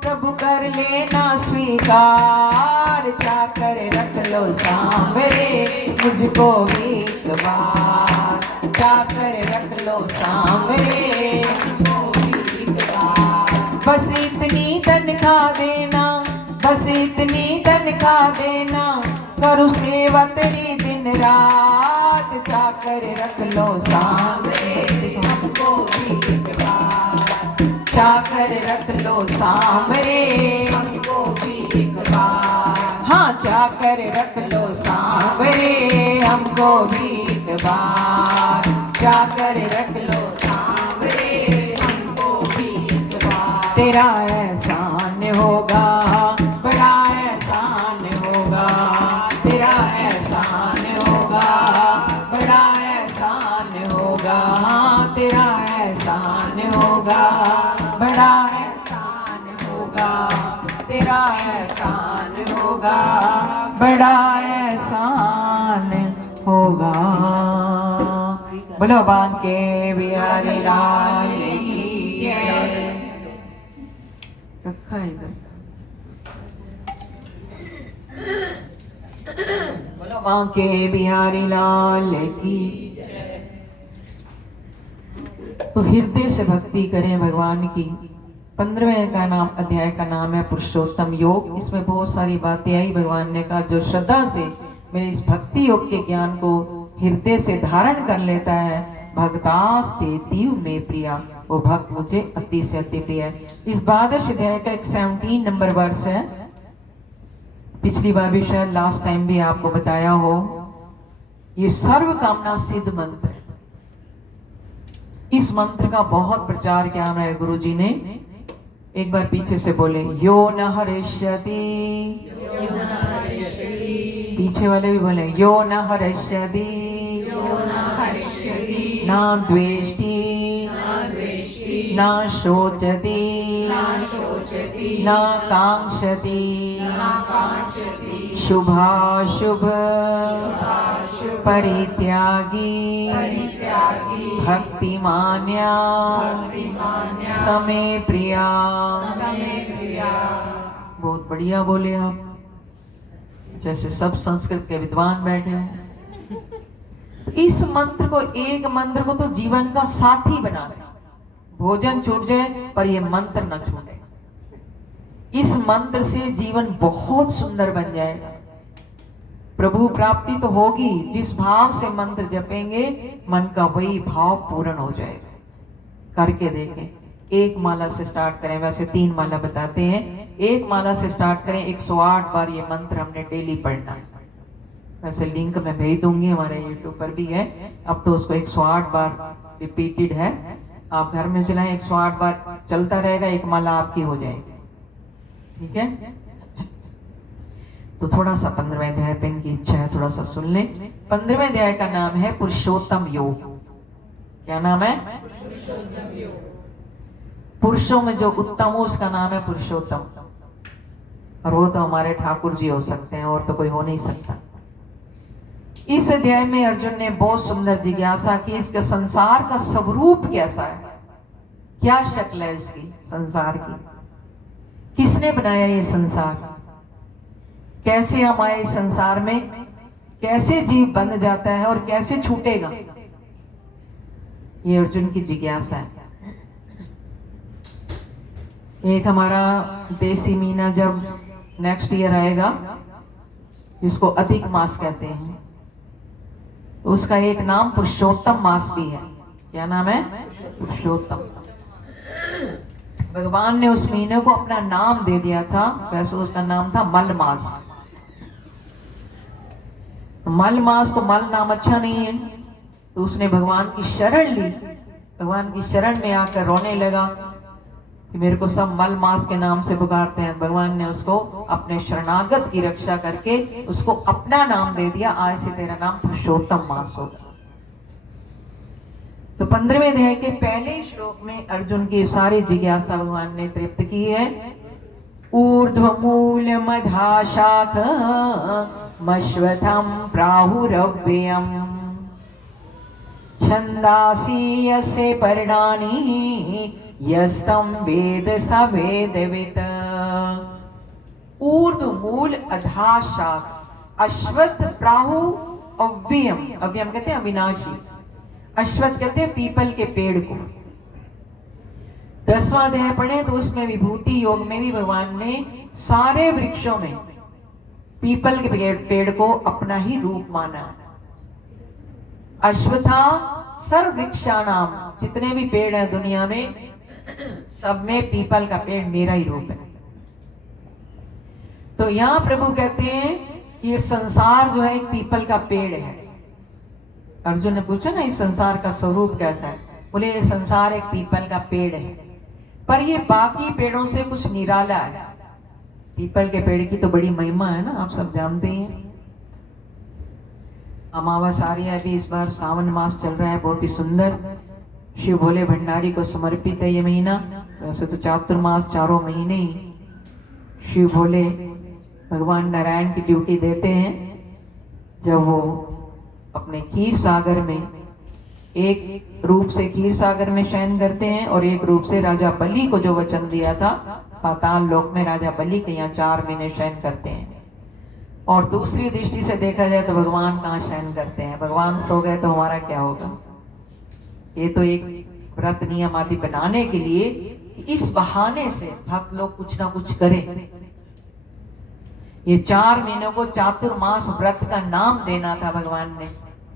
प्रभु कर लेना स्वीकार। चाकर रख लो सांवरे मुझको भी एक बार, चाकर रख लो सांवरे मुझको भी एक बार। बस इतनी तनख्वाह देना, बस इतनी तनख्वाह देना, करूँ सेवा तेरी दिन रात। चाकर रख लो सांवरे हमको भी एक बार, चाकर रख लो सांवरे हमको भी एक बार। हाँ, चाकर रख लो सांवरे हमको भी एक बार, चाकर रख लो सांवरे हमको भी एक बार। तेरा एहसान होगा, बड़ा एहसान होगा, तेरा एहसान होगा, बड़ा एहसान होगा, तेरा एहसान होगा, बड़ा एहसान होगा, तेरा एहसान होगा, बड़ा एहसान होगा। बोलो बांके बिहारी लाल की जय। रखा है इधर। बोलो बांके बिहारी लाल की। तो हृदय से भक्ति करें भगवान की। 15वें का नाम अध्याय का नाम है पुरुषोत्तम योग। इसमें बहुत सारी बातें आई। भगवान ने कहा जो श्रद्धा से मेरे इस भक्ति योग के ज्ञान को हृदय से धारण कर लेता है, भक्तास्ते तीव में प्रिया, वो भक्त मुझे अति से अति प्रिय है। इस 12वें अध्याय का एक 17 नंबर वर्ष है। पिछली बार भी शायद लास्ट टाइम भी आपको बताया हो, ये सर्व कामना सिद्ध मंत्र है। इस मंत्र का बहुत प्रचार किया हमारे गुरु जी ने। एक बार पीछे से बोले, यो न हरिष्यति, पीछे वाले भी बोले, यो न हरिष्यति, न द्वेष्टि, न शोचति, न कांक्षति, शुभाशुभ परित्यागी, भक्तिमान्या समय प्रिया। बहुत बढ़िया बोले आप, जैसे सब संस्कृत के विद्वान बैठे हैं। इस मंत्र को, एक मंत्र को तो जीवन का साथी बना दे। भोजन छूट जाए पर ये मंत्र न छूटे। इस मंत्र से जीवन बहुत सुंदर बन जाएगा। प्रभु प्राप्ति तो होगी, जिस भाव से मंत्र जपेंगे मन का वही भाव पूर्ण हो जाएगा। करके देखें। एक माला से स्टार्ट करें, वैसे 3 माला बताते हैं। एक माला से स्टार्ट करें, 108 बार ये मंत्र हमने डेली पढ़ना है। वैसे लिंक मैं भेज दूंगी, हमारे यूट्यूब पर भी है। अब तो उसको 108 बार रिपीटेड है। आप घर में चलाएं, 108 बार चलता रहेगा, एक माला आपकी हो जाएगी। ठीक है। तो थोड़ा सा 15वें अध्याय पे इनकी इच्छा है, थोड़ा सा सुन लें। 15वें अध्याय का नाम है पुरुषोत्तम योग। क्या नाम है? पुरुषोत्तम योग। पुरुषों में जो उत्तम हो उसका नाम है पुरुषोत्तम, और वो तो हमारे ठाकुर जी हो सकते हैं, और तो कोई हो नहीं सकता। इस अध्याय में अर्जुन ने बहुत सुंदर जिज्ञासा की, इसके संसार का स्वरूप कैसा है, क्या शक्ल है इसकी संसार की, किसने बनाया ये संसार, कैसे हम आए इस संसार में, कैसे जीव बंध जाता है और कैसे छूटेगा। ये अर्जुन की जिज्ञासा है। एक हमारा देसी महीना जब नेक्स्ट ईयर आएगा, जिसको अधिक मास कहते हैं, तो उसका एक नाम पुरुषोत्तम मास भी है। क्या नाम है? पुरुषोत्तम। भगवान ने उस महीने को अपना नाम दे दिया था। वैसे उसका नाम था मल मास। मल मास, तो मल नाम अच्छा नहीं है, तो उसने भगवान की शरण ली। भगवान की शरण में आकर रोने लगा कि मेरे को सब मल मास के नाम से पुकारते हैं। भगवान ने उसको अपने शरणागत की रक्षा करके उसको अपना नाम दे दिया। आज से तेरा नाम पुरुषोत्तम मास होगा। तो 15वें अध्याय के पहले श्लोक में अर्जुन की सारी जिज्ञासा भगवान ने तृप्त की है। ऊर्ध्वमूल मधा शाख मश्वथम प्राहुरव्ययम् छंदासी यस्य पर्णानि यस्तं वेद स वेदवित्। ऊर्ध्व मूल अधः शाख। अश्वत्थ प्राहु अव्ययम। अव्ययम कहते हैं अविनाशी। अश्वत्थ कहते हैं पीपल के पेड़ को। 10वां अध्याय पढ़े तो उसमें विभूति योग में भी भगवान ने सारे वृक्षों में पीपल के पेड़ को अपना ही रूप माना। अश्वत्था सर्व वृक्षाणाम, जितने भी पेड़ हैं दुनिया में सब में पीपल का पेड़ मेरा ही रूप है। तो यहां प्रभु कहते हैं कि ये संसार जो है एक पीपल का पेड़ है। अर्जुन ने पूछा ना इस संसार का स्वरूप कैसा है, बोले ये संसार एक पीपल का पेड़ है, पर ये बाकी पेड़ों से कुछ निराला है। पीपल के पेड़ की तो बड़ी महिमा है ना, आप सब जानते हैं। अमावस आ रही है अभी, इस बार सावन मास चल रहा है, बहुत ही सुंदर। शिव भोले भंडारी को समर्पित है ये महीना। वैसे तो चातुर्मास चारों महीने ही शिव भोले भगवान नारायण की ड्यूटी देते हैं। जब वो अपने क्षीर सागर में एक रूप से क्षीर सागर में शयन करते हैं और एक रूप से राजा बलि को जो वचन दिया था पाताल लोक में राजा बलि के यहाँ 4 महीने शयन करते हैं। और दूसरी दृष्टि से देखा जाए तो भगवान कहाँ शयन करते हैं, भगवान सो गए तो हमारा क्या होगा। ये तो एक व्रत नियम आदि बनाने के लिए कि इस बहाने से भक्त लोग कुछ ना कुछ करें। ये 4 महीनों को चातुर्मास व्रत का नाम देना था भगवान ने,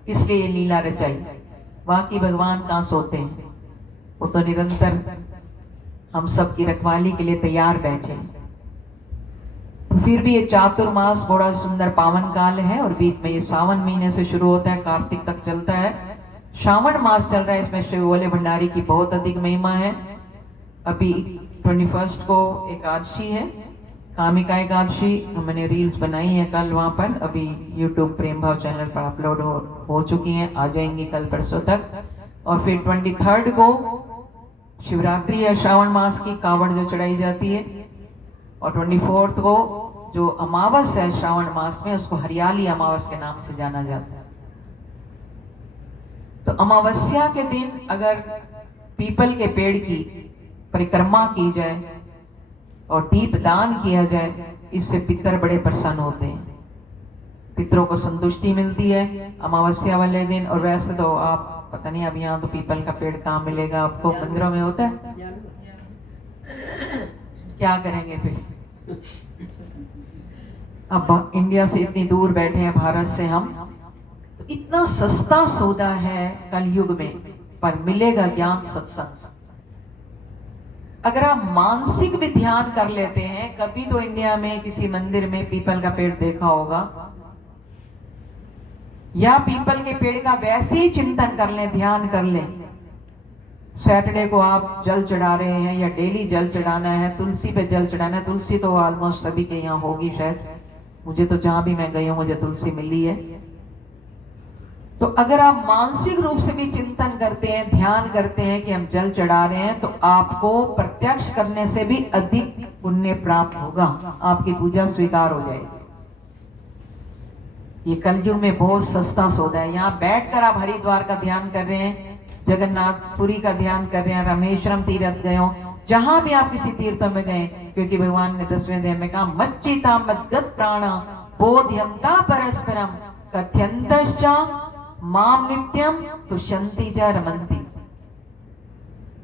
इसलिए ये लीला रचाई। बाकी भगवान कहाँ सोते हैं, वो तो निरंतर हम सब की रखवाली के लिए तैयार बैठे हैं। तो फिर भी ये चातुर्मास बड़ा सुंदर पावन काल है और बीच में ये सावन महीने से शुरू होता है, कार्तिक तक चलता है। श्रावण मास चल रहा है, इसमें शिव भोले भंडारी की बहुत अधिक महिमा है। अभी 21 को एकादशी है, कामिका एकादशी। मैंने रील्स बनाई है कल वहां पर, अभी YouTube प्रेम भाव चैनल पर अपलोड हो चुकी हैं, आ जाएंगी कल परसों तक। और फिर 23 को शिवरात्रि है श्रावण मास की, कावड़ जो चढ़ाई जाती है। और 24 को जो अमावस है श्रावण मास में, उसको हरियाली अमावस के नाम से जाना जाता है। तो अमावस्या के दिन अगर पीपल के पेड़ की परिक्रमा की जाए और दीप दान किया जाए, इससे पितर बड़े प्रसन्न होते हैं, पितरों को संतुष्टि मिलती है अमावस्या वाले दिन। और वैसे तो आप पता नहीं अब यहाँ तो पीपल का पेड़ कहाँ मिलेगा आपको, मंदिरों में होता है। क्या करेंगे फिर, अब इंडिया से इतनी दूर बैठे हैं भारत से हम, तो इतना सस्ता सौदा है कलयुग में, पर मिलेगा ज्ञान सत्संग। अगर आप मानसिक भी ध्यान कर लेते हैं, कभी तो इंडिया में किसी मंदिर में पीपल का पेड़ देखा होगा, या पीपल के पेड़ का वैसे ही चिंतन कर लें, ध्यान कर लें। सैटरडे को आप जल चढ़ा रहे हैं या डेली जल चढ़ाना है, तुलसी पे जल चढ़ाना है। तुलसी तो ऑलमोस्ट सभी के यहाँ होगी शायद, मुझे तो जहां भी मैं गई हूं मुझे तुलसी मिली है। तो अगर आप मानसिक रूप से भी चिंतन करते हैं, ध्यान करते हैं कि हम जल चढ़ा रहे हैं, तो आपको प्रत्यक्ष करने से भी अधिक पुण्य प्राप्त होगा, आपकी पूजा स्वीकार हो जाएगी। ये कलयुग में बहुत सस्ता सौदा है। यहाँ बैठकर आप हरिद्वार का ध्यान कर रहे हैं, जगन्नाथपुरी का ध्यान कर रहे हैं, रामेश्वरम तीर्थ गए हो, जहां भी आप किसी तीर्थ में गए, क्योंकि भगवान ने 10वें अध्याय में कहा मच्चिता मद्गत प्राणा बोध्यंता परस्परम कथ्यंतश्च माम नित्यम तुष्यन्ति च रमन्ति।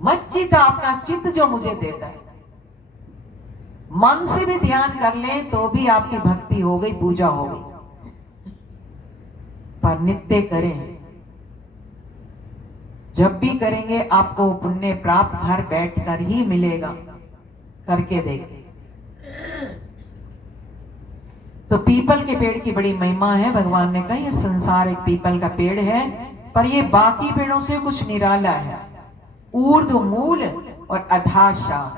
मच्चिता, अपना चित्त जो मुझे देता है, मन से भी ध्यान कर लें तो भी आपकी भक्ति हो गई, पूजा हो गई। पर नित्य करें, जब भी करेंगे आपको पुण्य प्राप्त घर बैठकर ही मिलेगा, करके देखें। तो पीपल के पेड़ की बड़ी महिमा है। भगवान ने कहा ये संसार एक पीपल का पेड़ है, पर ये बाकी पेड़ों से कुछ निराला है। ऊर्ध्व मूल और अधः शाख।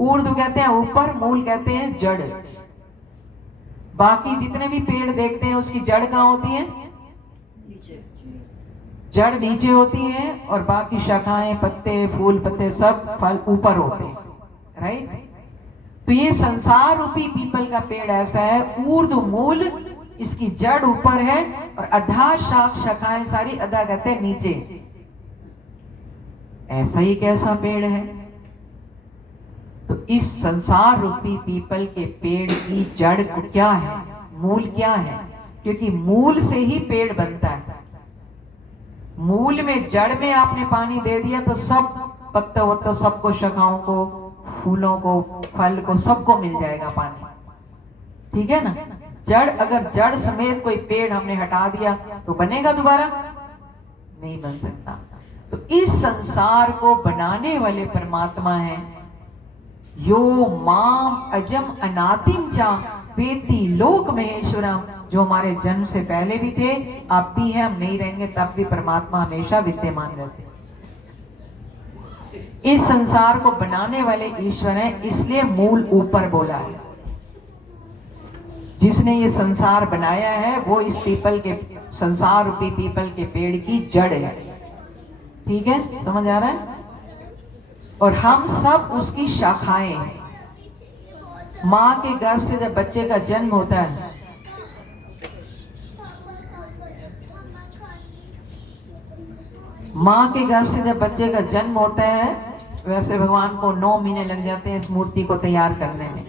ऊर्ध्व कहते हैं ऊपर, मूल कहते हैं जड़। बाकी जितने भी पेड़ देखते हैं उसकी जड़ कहाँ होती है, जड़ नीचे होती है, और बाकी शाखाएं, पत्ते, फूल, पत्ते सब फल ऊपर होते हैं, राइट। तो ये संसार रूपी पीपल का पेड़ ऐसा है, ऊर्ध्व मूल इसकी जड़ ऊपर है और अधा शाखाएं सारी अधा कहते हैं नीचे। ऐसा ही कैसा पेड़ है? तो इस संसार रूपी पीपल के पेड़ की जड़ को क्या है, मूल क्या है? क्योंकि मूल से ही पेड़ बनता है। मूल में, जड़ में आपने पानी दे दिया तो सब पत्ते वत्ते सबको, शाखाओं को, फूलों को, फल को, सबको मिल जाएगा पानी। ठीक है ना? जड़, अगर जड़ समेत कोई पेड़ हमने हटा दिया तो बनेगा दोबारा? नहीं बन सकता। तो इस संसार को बनाने वाले परमात्मा है। यो माम अजम अनादिम चा वेति लोक महेश्वरम, जो हमारे जन्म से पहले भी थे, अब भी है, हम नहीं रहेंगे तब भी परमात्मा हमेशा विद्यमान रहते। इस संसार को बनाने वाले ईश्वर हैं, इसलिए मूल ऊपर बोला है। जिसने ये संसार बनाया है वो इस पीपल के, संसार रूपी पीपल के पेड़ की जड़ है। ठीक है, समझ आ रहा है? और हम सब उसकी शाखाएं हैं। माँ के गर्भ से जब बच्चे का जन्म होता है, माँ के गर्भ से जब बच्चे का जन्म होता है, वैसे भगवान को 9 महीने लग जाते हैं इस मूर्ति को तैयार करने में।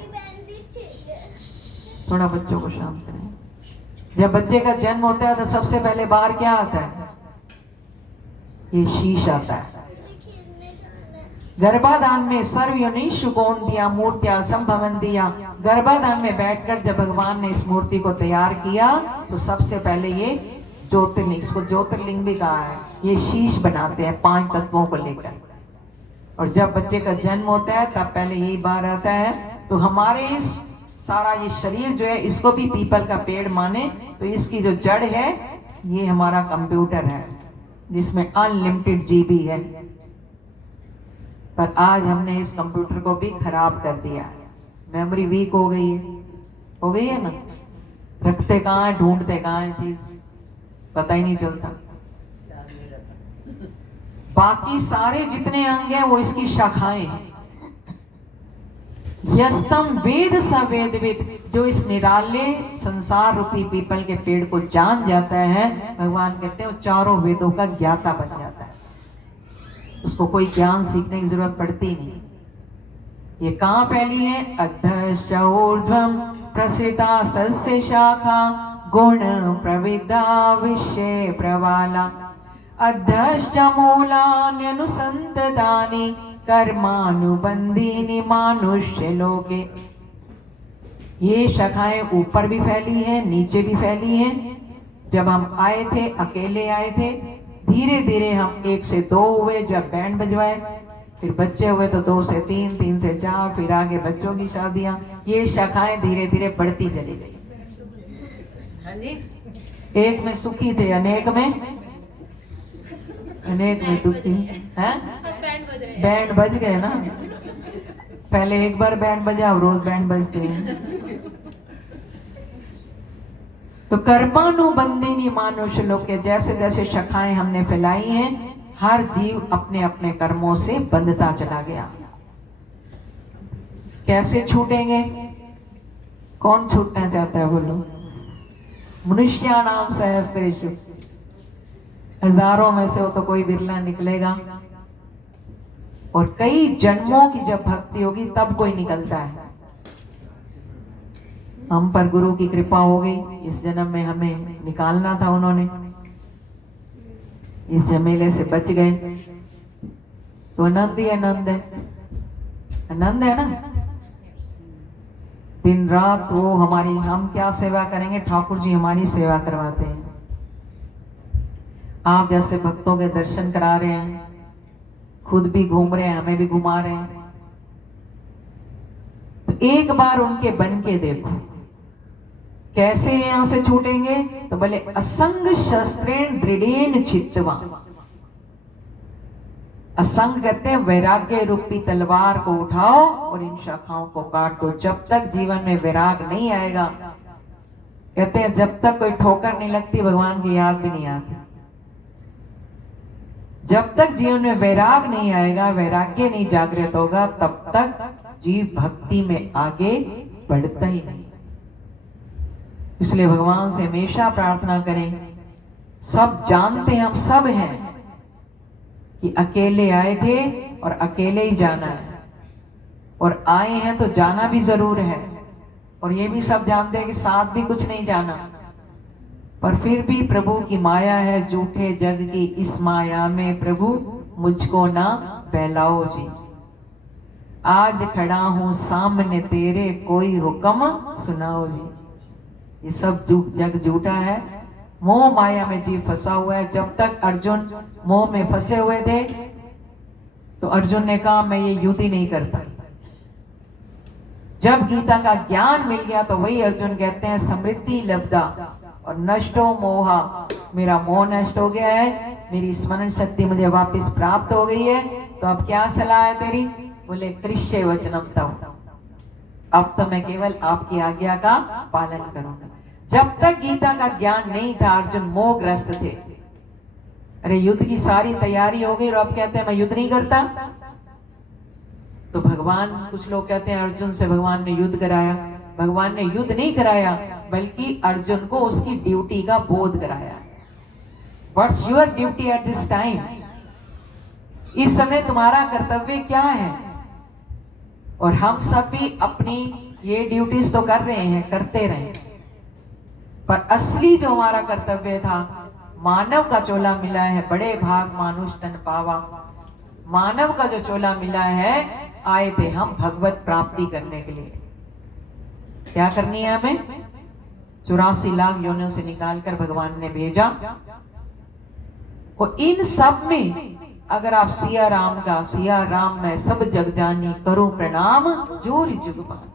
थोड़ा बच्चों को शांत करें। जब बच्चे का जन्म होता है तो सबसे पहले बाहर क्या आता है? ये शीश आता है। गर्भाधान में सर्वयोनिषु कौन्त्या मूर्त्या संभवन्त्या, गर्भाधान में बैठकर जब भगवान ने इस मूर्ति को तैयार किया तो सबसे पहले ये ज्योतिर्लिंग, इसको ज्योतिर्लिंग भी कहा है, ये शीश बनाते हैं 5 तत्वों को लेकर। और जब बच्चे का जन्म होता है तब पहले यही बाहर आता है। तो हमारे इस सारा ये शरीर जो है, इसको भी पीपल का पेड़ माने तो इसकी जो जड़ है ये हमारा कंप्यूटर है, जिसमें अनलिमिटेड जीबी है। पर आज हमने इस कंप्यूटर को भी खराब कर दिया, मेमोरी वीक हो गई है ना? रखते कहाँ है, ढूंढते कहाँ है, चीज पता ही नहीं चलता। बाकी सारे जितने अंग हैं वो इसकी शाखाएं हैं। यस्तम वेद स वेदविद, जो इस निराले संसार रूपी पीपल के पेड़ को जान जाता है, भगवान कहते हैं वो चारों वेदों का ज्ञाता बन जाता है। उसको कोई ज्ञान सीखने की जरूरत पड़ती नहीं। ये कहाँ फैली है? अधश्च ऊर्ध्वं प्रसृता सस्य शाखा गुण प्रविदा विषय प्रवाला, अधश्च मूलान्यनुसंततानि कर्मानुबंधीनि मानुष्य लोके। ये शाखाएं ऊपर भी फैली हैं, नीचे भी फैली हैं। जब हम आए थे, अकेले आए थे, धीरे धीरे हम 1 से 2 हुए, जब बैंड बजवाए, फिर बच्चे हुए तो 2 से 3, 3 से 4, फिर आगे बच्चों की शादियां। ये शाखाएं धीरे धीरे बढ़ती चली गई। हाँ जी, एक में सुखी थे, अनेक में दुखी हैं। बैंड बज गए ना? पहले एक बार बैंड बजा, अब रोज बैंड बजते हैं। तो कर्मानुबंधिनी मानुष्य लोग के, जैसे जैसे शाखाएं हमने फैलाई हैं, हर जीव अपने अपने कर्मों से बंधता चला गया। कैसे छूटेंगे? कौन छूटना चाहता है बोलो? मनुष्याणाम सहस्रेषु, हजारों में से हो तो कोई बिरला निकलेगा। और कई जन्मों की जब भक्ति होगी तब कोई निकलता है। हम पर गुरु की कृपा हो गई, इस जन्म में हमें निकालना था, उन्होंने इस झमेले से बच गए तो आनंद ही आनंद है। आनंद है ना? दिन रात वो हमारी, हम क्या सेवा करेंगे, ठाकुर जी हमारी सेवा करवाते हैं। आप जैसे भक्तों के दर्शन करा रहे हैं, खुद भी घूम रहे हैं, हमें भी घुमा रहे हैं। तो एक बार उनके बन के देखो कैसे यहां से छूटेंगे। तो बोले असंग शस्त्रेण दृढ़ेन चित्तवा। असंग कहते हैं वैराग्य रूपी तलवार को उठाओ और इन शाखाओं को काटो। जब तक जीवन में वैराग नहीं आएगा, कहते हैं जब तक कोई ठोकर नहीं लगती भगवान की याद भी नहीं आती। जब तक जीवन में वैराग नहीं आएगा, वैराग्य नहीं जागृत होगा, तब तक जीव भक्ति में आगे बढ़ता ही नहीं। इसलिए भगवान से हमेशा प्रार्थना करें। सब जानते हैं, हम सब हैं कि अकेले आए थे और अकेले ही जाना है, और आए हैं तो जाना भी जरूर है, और ये भी सब जानते हैं कि साथ भी कुछ नहीं जाना। पर फिर भी प्रभु की माया है झूठे जग की, इस माया में प्रभु मुझको ना बहलाओ जी। आज खड़ा हूं सामने तेरे, कोई हुक्म सुनाओ जी। ये सब जग झूठा है, मोह माया में जीव फंसा हुआ है। जब तक अर्जुन मोह में फंसे हुए थे तो अर्जुन ने कहा मैं ये युद्ध ही नहीं करता। जब गीता का ज्ञान मिल गया तो वही अर्जुन कहते हैं समृद्धि लब्धा और नष्टो मोहा, मेरा मोह नष्ट हो गया है, मेरी स्मरण शक्ति मुझे वापस प्राप्त हो गई है। तो अब क्या सलाह है तेरी? बोले कृष्य वचनम तव, अब तो मैं केवल आपकी आज्ञा का पालन करूंगा। जब तक गीता का ज्ञान नहीं था अर्जुन मोहग्रस्त थे। अरे युद्ध की सारी तैयारी हो गई और अब कहते हैं मैं युद्ध नहीं करता। तो भगवान, कुछ लोग कहते हैं अर्जुन से भगवान ने युद्ध कराया। भगवान ने युद्ध नहीं कराया, बल्कि अर्जुन को उसकी ड्यूटी का बोध कराया। What's your duty at this time? इस समय तुम्हारा कर्तव्य क्या है? और हम सब भी अपनी ये ड्यूटीज तो कर रहे हैं, करते रहे, पर असली जो हमारा कर्तव्य था, मानव का चोला मिला है, बड़े भाग मानुष तन पावा। मानव का जो चोला मिला है, आए थे हम भगवत प्राप्ति करने के लिए। क्या करनी है हमें? 84 लाख योनियों से निकालकर भगवान ने भेजा। और इन सब में अगर आप सिया राम का, सिया राम मैं सब जग जानी करूं प्रणाम जोरी जुगमान,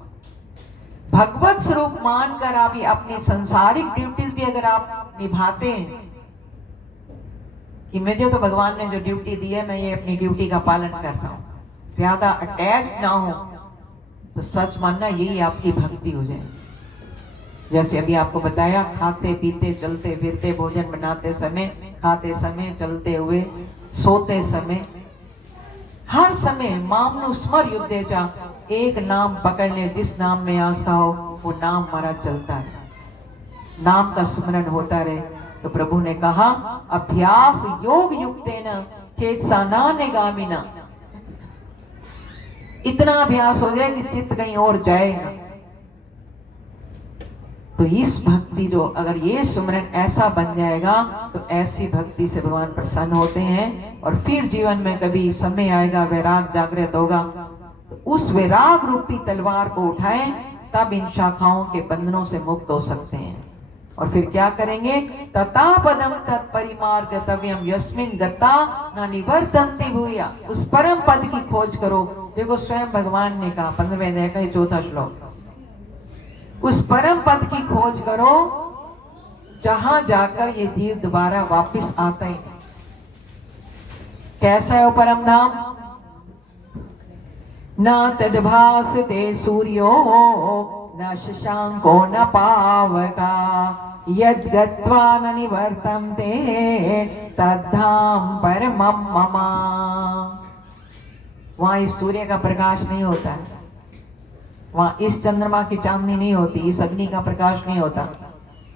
भगवत स्वरूप मानकर आप ये अपनी संसारिक ड्यूटीज भी अगर आप निभाते हैं कि मुझे तो भगवान ने जो ड्यूटी दी है मैं ये अपनी ड्यूटी का पालन कर रहा हूं, ज्यादा अटैच ना हो, तो सच मानना यही आपकी भक्ति हो जाए। जैसे अभी आपको बताया, खाते पीते चलते फिरते, भोजन बनाते समय, खाते समय, चलते हुए, सोते समय, हर समय मामनु स्मर युद्धेचा, एक नाम पकड़ने, जिस नाम में आस्था हो वो नाम हमारा चलता है, नाम का सुमरन होता रहे। तो प्रभु ने कहा अभ्यास योग युक्तेन चेतसा नान्यगामिना, इतना अभ्यास हो जाए कि चित्त कहीं और जाए ना। तो इस भक्ति जो, अगर ये सुमरन ऐसा बन जाएगा तो ऐसी भक्ति से भगवान प्रसन्न होते हैं। और फिर जीवन में कभी समय आएगा, वैराग जागृत होगा, तो उस वैराग रूपी तलवार को उठाएं, तब इन शाखाओं के बंधनों से मुक्त हो सकते हैं। और फिर क्या करेंगे? तथा पदम तत्परिमार्गतव्यम यस्मिन् गता न निवर्तन्ते भूया, उस परम पद की खोज करो। देखो स्वयं भगवान ने कहा 15वें अध्याय का 4था श्लोक, उस परम पद की खोज करो जहां जाकर ये जीव दोबारा वापस आते हैं। कैसा है वो परम धाम? न तद्भासते सूर्यो न शशांको न पावका, यद् गत्वा न निवर्तन्ते तद्धाम परमं मम। वहां इस सूर्य का प्रकाश नहीं होता है, वहां इस चंद्रमा की चांदनी नहीं होती, इस अग्नि का प्रकाश नहीं होता,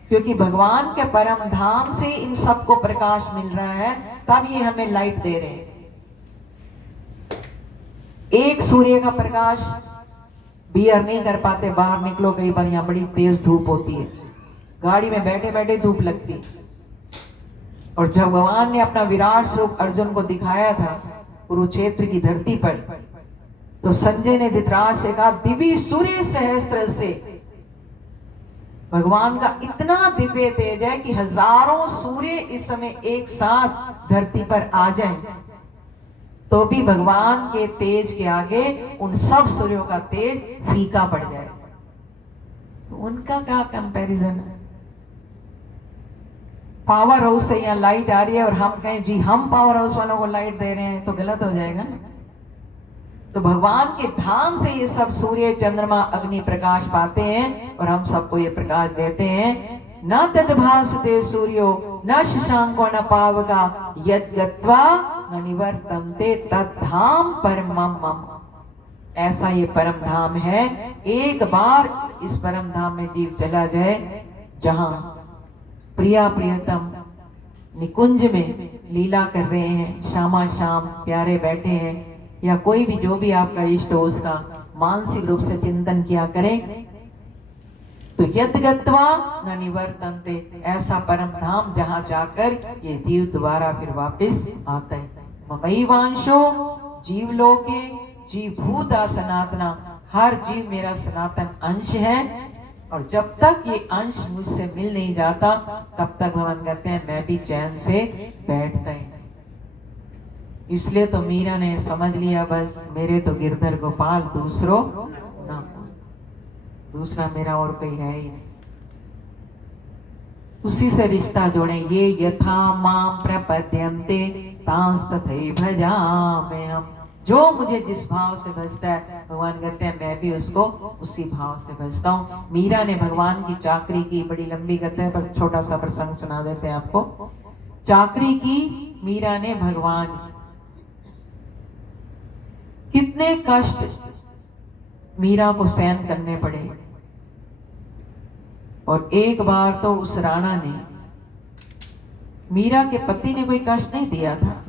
क्योंकि भगवान के परम धाम से इन सबको प्रकाश मिल रहा है, तब ये हमें लाइट दे रहे हैं। एक सूर्य का प्रकाश बियर नहीं कर पाते, बाहर निकलो कई बार यहाँ बड़ी तेज धूप होती है, गाड़ी में बैठे बैठे धूप लगती। और जब भगवान ने अपना विराट स्वरूप अर्जुन को दिखाया था कुरुक्षेत्र की धरती पर, तो संजय ने धृतराज से कहा दिव्य सूर्य सहस्त्र से, भगवान का इतना दिव्य तेज है कि हजारों सूर्य इस समय एक साथ धरती पर आ जाएं, तो भी भगवान के तेज के आगे उन सब सूर्यों का तेज फीका पड़ जाए। तो उनका क्या कंपैरिजन है? पावर हाउस से यहाँ लाइट आ रही है और हम कहें जी हम पावर हाउस वालों को लाइट दे रहे हैं, तो गलत हो जाएगा ना। तो भगवान के धाम से ये सब सूर्य चंद्रमा अग्नि प्रकाश पाते हैं और हम सबको ये प्रकाश देते हैं। न तद्भासते सूर्यो न शशांको न पावका, यद् गत्वा न निवर्तन्ते तद्धाम परमं मम। ऐसा ये परम धाम है, एक बार इस परम धाम में जीव चला जाए जहां प्रिया प्रियतम निकुंज में लीला कर रहे हैं, शामा शाम प्यारे बैठे हैं, या कोई भी जो भी आपका इष्ट हो उसका मानसिक रूप से चिंतन किया करें, तो यद गत्वा न निवर्तन्ते, ऐसा परम धाम जहां जाकर ये जीव दोबारा फिर वापस आता है। ममैवांशो जीव लोके जीव भूता सनातना, हर जीव मेरा सनातन अंश है, और जब तक ये अंश मुझसे मिल नहीं जाता तब तक भगवान कहते हैं मैं भी चैन से बैठता ही नहीं। इसलिए तो मीरा ने समझ लिया बस मेरे तो गिरधर गोपाल, दूसरो ना, दूसरा मेरा और कोई है ही नहीं। उसी से रिश्ता जोड़े, ये यथा माम प्रपद्यन्ते तांस तथैव भजामि हम, जो मुझे जिस भाव से भजता है भगवान कहते हैं मैं भी उसको उसी भाव से भजता हूँ। मीरा ने भगवान की चाकरी की, बड़ी लंबी कथा है पर छोटा सा प्रसंग सुना देते हैं आपको। चाकरी की मीरा ने भगवान, कितने कष्ट मीरा को सहन करने पड़े, और एक बार तो उस राणा ने, मीरा के पति ने कोई कष्ट नहीं दिया था,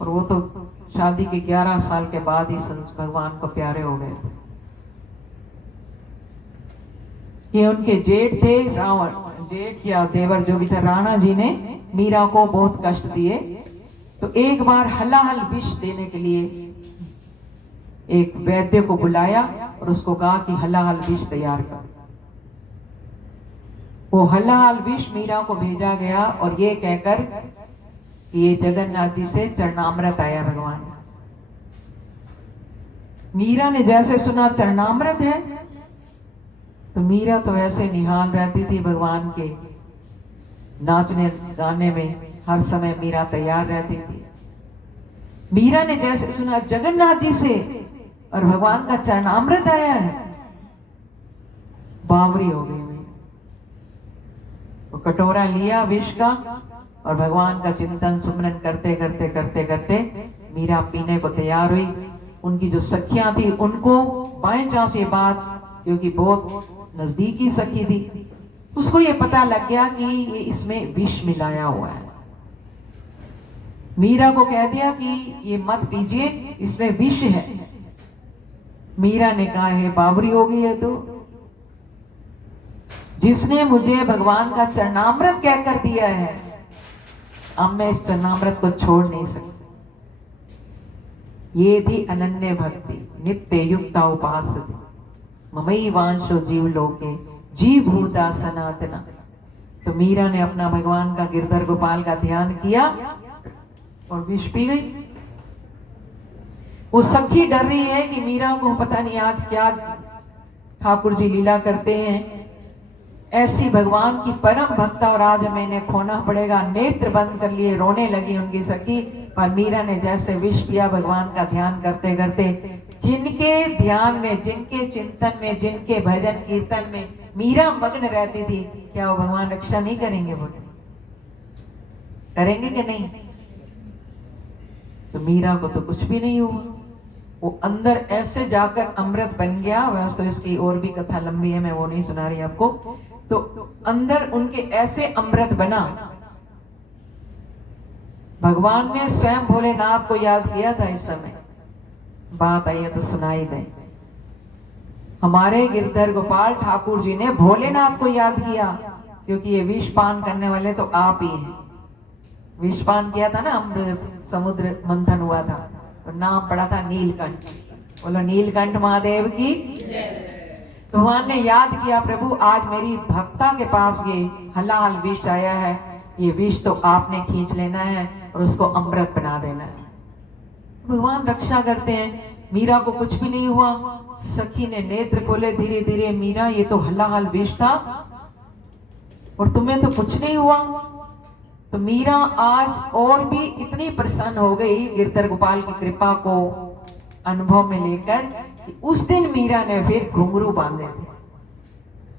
और वो तो शादी के 11 साल के बाद ही भगवान को प्यारे हो गए थे। ये उनके जेठ थे, रावण जेठ या देवर जो भी था, राणा जी ने मीरा को बहुत कष्ट दिए। तो एक बार हलाहल विष देने के लिए एक वैद्य को बुलाया और उसको कहा कि हलाहल विष तैयार कर। वो हलाहल विष मीरा को भेजा गया, और ये कहकर ये जगन्नाथ जी से चरणामृत आया भगवान। मीरा ने जैसे सुना चरणामृत है, तो मीरा तो ऐसे निहाल रहती थी भगवान के नाचने गाने में, हर समय मीरा तैयार रहती थी। मीरा ने जैसे सुना जगन्नाथ जी से और भगवान का चरणामृत आया है, बावरी हो गई। वो कटोरा लिया विष का, और भगवान का चिंतन सुमरन करते करते करते करते मीरा पीने को तैयार हुई। उनकी जो सखियां थी उनको बाएं चां से बात, क्योंकि बहुत नजदीकी सखी थी, उसको ये पता लग गया कि ये इसमें विष मिलाया हुआ है। मीरा को कह दिया कि ये मत पीजिए, इसमें विष है। मीरा ने कहा है बावरी हो गई है, तो जिसने मुझे भगवान का चरणामृत कहकर दिया है, अब मैं इस चरणामृत को छोड़ नहीं सकती। ये थी अनन्य भक्ति, नित्य युक्ता उपासते ममैवांशो जीव लोके जीव भूता सनातना। तो मीरा ने अपना भगवान का गिरधर गोपाल का ध्यान किया और विष पी गई। वो सखी डर रही है कि मीरा को पता नहीं आज क्या ठाकुर जी लीला करते हैं, ऐसी भगवान की परम भक्ता, और आज हमें इन्हें खोना पड़ेगा। नेत्र बंद कर लिए, रोने लगी उनकी सखी। पर मीरा ने जैसे विष पिया भगवान का ध्यान करते करते, जिनके ध्यान में, जिनके चिंतन में, जिनके भजन कीर्तन में मीरा मग्न रहती थी, क्या वो भगवान रक्षा नहीं करेंगे? बोले करेंगे कि नहीं? तो मीरा को तो कुछ भी नहीं हुआ, वो अंदर ऐसे जाकर अमृत बन गया। वैसे तो इसकी और भी कथा लंबी है, मैं वो नहीं सुना रही आपको। तो अंदर उनके ऐसे अमृत बना, भगवान ने स्वयं भोलेनाथ को याद किया था। इस समय बात आई है तो सुनाई दे। हमारे गिरधर गोपाल ठाकुर जी ने भोलेनाथ को याद किया, क्योंकि ये विष पान करने वाले तो आप ही हैं। विष पान किया था ना, अमृत समुद्र मंथन हुआ था, तो नाम पड़ा था नीलकंठ। बोलो नीलकंठ महादेव की। तो भगवान ने याद किया, प्रभु आज मेरी भक्ता के पास ये हलाल विष आया है, ये विष तो आपने खींच लेना है और उसको अमृत बना देना है। भगवान रक्षा करते हैं। मीरा को कुछ भी नहीं हुआ। सखी ने नेत्र खोले धीरे धीरे, मीरा ये तो हलाल विष था और तुम्हें तो कुछ नहीं हुआ। तो मीरा आज और भी इतनी प्रसन्न हो गई गिरधर गोपाल की कृपा को अनुभव में लेकर, कि उस दिन मीरा ने फिर घुंघरू बांधे थे।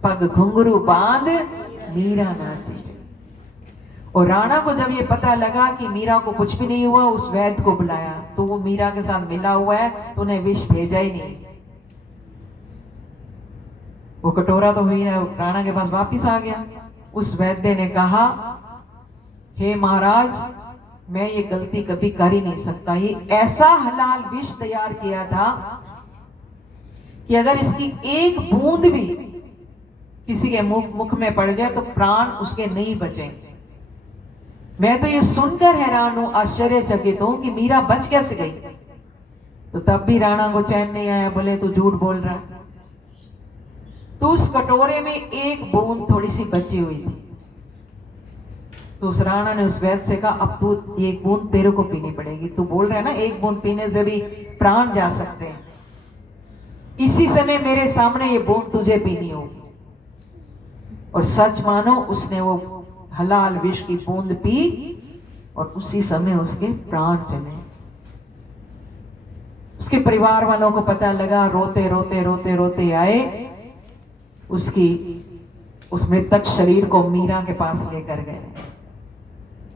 पग घुंघरू बांध मीरा नाची। और राणा को जब ये पता लगा कि मीरा को कुछ भी नहीं हुआ, उस वैद्य को बुलाया। तो वो मीरा के साथ मिला हुआ है, तो उन्हें विष भेजा ही नहीं। वो कटोरा तो हुई राणा के पास वापिस आ गया। उस वैद्य ने कहा, हे महाराज, मैं ये गलती कभी कर ही नहीं सकता। ये ऐसा हलाल विष तैयार किया था कि अगर इसकी एक बूंद भी किसी के मुख में पड़ जाए तो प्राण उसके नहीं बचेंगे। मैं तो ये सुनकर हैरान हूं, आश्चर्यचकित हूं कि मीरा बच कैसे गई। तो तब भी राणा को चैन नहीं आया, बोले तू झूठ बोल रहा है। तो उस कटोरे में एक बूंद थोड़ी सी बची हुई थी। तो उस राणा ने उस वैद्य से कहा, अब तू एक बूंद तेरे को पीनी पड़ेगी। तू बोल रहा है ना एक बूंद पीने से भी प्राण जा सकते हैं, इसी समय मेरे सामने ये बूंद तुझे पीनी होगी। और सच मानो, उसने वो हलाल विष की बूंद पी और उसी समय उसके प्राण चले। उसके परिवार वालों को पता लगा, रोते रोते रोते रोते आए, उसकी उस मृतक शरीर को मीरा के पास लेकर गए।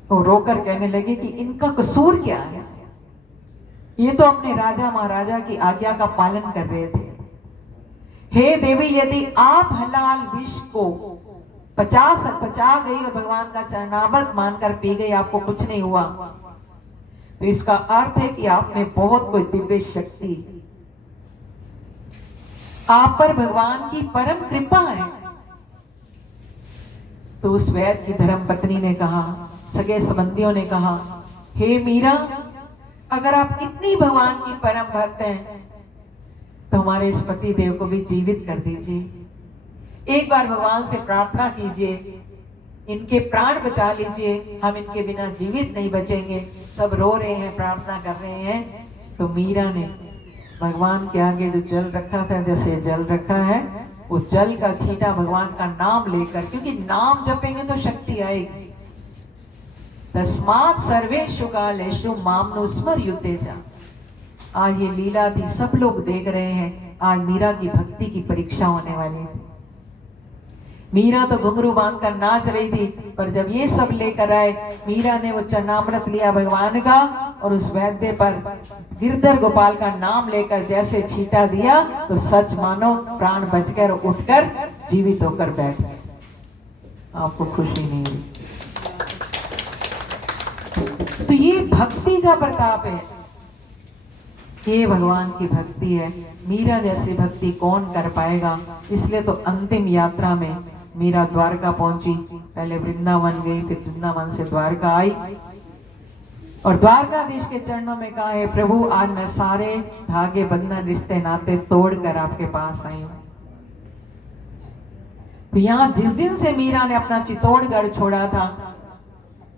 तो रोकर कहने लगे कि इनका कसूर क्या है, ये तो अपने राजा महाराजा की आज्ञा का पालन कर रहे थे। हे देवी, यदि आप हलाल विष को पचा गई और भगवान का चरणामृत मानकर पी गई, आपको कुछ नहीं हुआ, तो इसका अर्थ है कि आप में बहुत कोई दिव्य शक्ति, आप पर भगवान की परम कृपा है। तो उस वैद्य की धर्मपत्नी ने कहा, सगे संबंधियों ने कहा, हे मीरा, अगर आप इतनी भगवान की परम भक्त हैं तो हमारे इस पति देव को भी जीवित कर दीजिए। एक बार भगवान से प्रार्थना कीजिए, इनके प्राण बचा लीजिए, हम इनके बिना जीवित नहीं बचेंगे। सब रो रहे हैं, प्रार्थना कर रहे हैं। तो मीरा ने भगवान के आगे जो जल रखा था, जैसे जल रखा है, वो जल का छींटा भगवान का नाम लेकर, क्योंकि नाम जपेंगे तो शक्ति आएगी। तस्मात् सर्वेषु कालेषु मामनु स्मर्युतेजा। आज ये लीला थी, सब लोग देख रहे हैं। आज मीरा की भक्ति की परीक्षा होने वाली थी। मीरा तो घुंघरू बांधकर नाच रही थी, पर जब ये सब लेकर आए, मीरा ने वो चरणामृत लिया भगवान का और उस वैद्य पर गिरधर गोपाल का नाम लेकर जैसे छींटा दिया, तो सच मानो प्राण बचकर उठकर जीवित होकर बैठ गए। आपको खुशी नहीं हुई? तो ये भक्ति का प्रताप है, ये भगवान की भक्ति है। मीरा जैसी भक्ति कौन कर पाएगा? इसलिए तो अंतिम यात्रा में मीरा द्वारका पहुंची। पहले वृंदावन गई, फिर वृंदावन से द्वारका आई और द्वारकाधीश के चरणों में कहा, है प्रभु, आज मैं सारे धागे बंधन रिश्ते नाते तोड़कर आपके पास आई हूं। तो यहाँ जिस दिन से मीरा ने अपना चित्तौड़गढ़ छोड़ा था,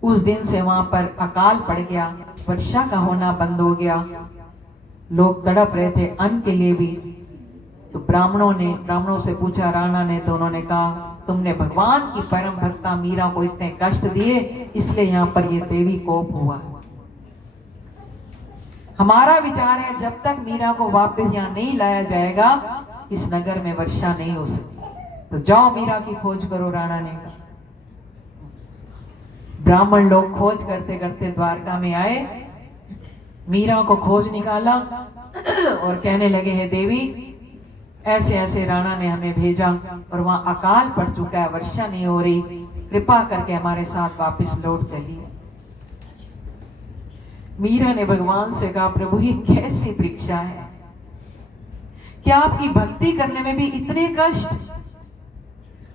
उस दिन से वहां पर अकाल पड़ गया, वर्षा का होना बंद हो गया। लोग तड़प रहे थे अन्न के लिए भी। तो ब्राह्मणों से पूछा राणा ने, तो उन्होंने कहा, तुमने भगवान की परम भक्ता मीरा को इतने कष्ट दिए, इसलिए यहाँ पर ये देवी कोप हुआ। हमारा विचार है, जब तक मीरा को वापस यहाँ नहीं लाया जाएगा, इस नगर में वर्षा नहीं हो सकती। तो जाओ मीरा की खोज करो, राणा ने कहा। ब्राह्मण लोग खोज करते करते द्वारका में आए, मीरा को खोज निकाला और कहने लगे, हे देवी, ऐसे ऐसे राणा ने हमें भेजा और वहां अकाल पड़ चुका है, वर्षा नहीं हो रही, कृपा करके हमारे साथ वापस लौट चलिए। मीरा ने भगवान से कहा, प्रभु, ये कैसी परीक्षा है? क्या आपकी भक्ति करने में भी इतने कष्ट?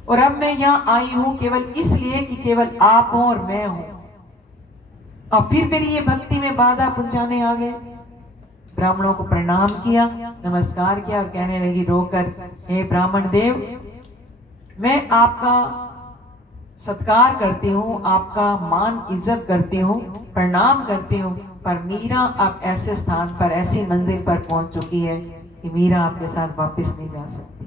और अब मैं यहाँ आई हूं केवल इसलिए कि केवल आप हो और मैं हूं, और फिर मेरी ये भक्ति में बाधा पहुंचाने आ गए। ब्राह्मणों को प्रणाम किया, नमस्कार किया, कहने लगी रोकर, हे ब्राह्मण देव, मैं आपका सत्कार करती हूँ, आपका मान इज्जत करती हूँ, प्रणाम करती हूँ, पर मीरा अब ऐसे स्थान पर, ऐसी मंजिल पर पहुंच चुकी है कि मीरा आपके साथ वापस नहीं जा सकती।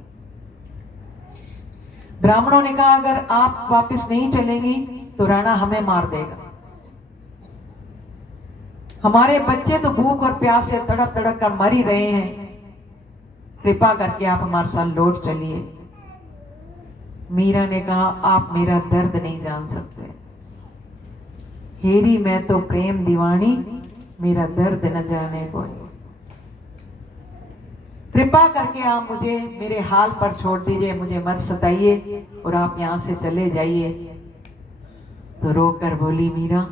ब्राह्मणों ने कहा, अगर आप वापस नहीं चलेंगी तो राणा हमें मार देगा, हमारे बच्चे तो भूख और प्यास से तड़प तड़प कर मर ही रहे हैं, कृपा करके आप हमारे साथ लौट चलिए। मीरा ने कहा, आप मेरा दर्द नहीं जान सकते, हेरी मैं तो प्रेम दीवानी, मेरा दर्द न जाने कोई। कृपा करके आप मुझे मेरे हाल पर छोड़ दीजिए, मुझे मत सताइए और आप यहाँ से चले जाइए। तो रोकर बोली मीरा,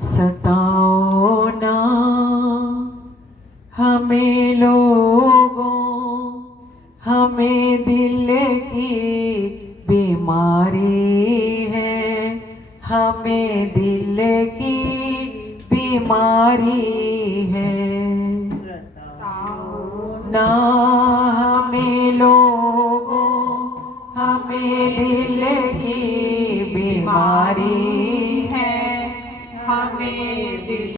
सताओ ना हमें लोगों, हमें दिल की बीमारी है, हमें दिल की बीमारी है। ना हमें लोगों, हमें दिल की बीमारी है, हमें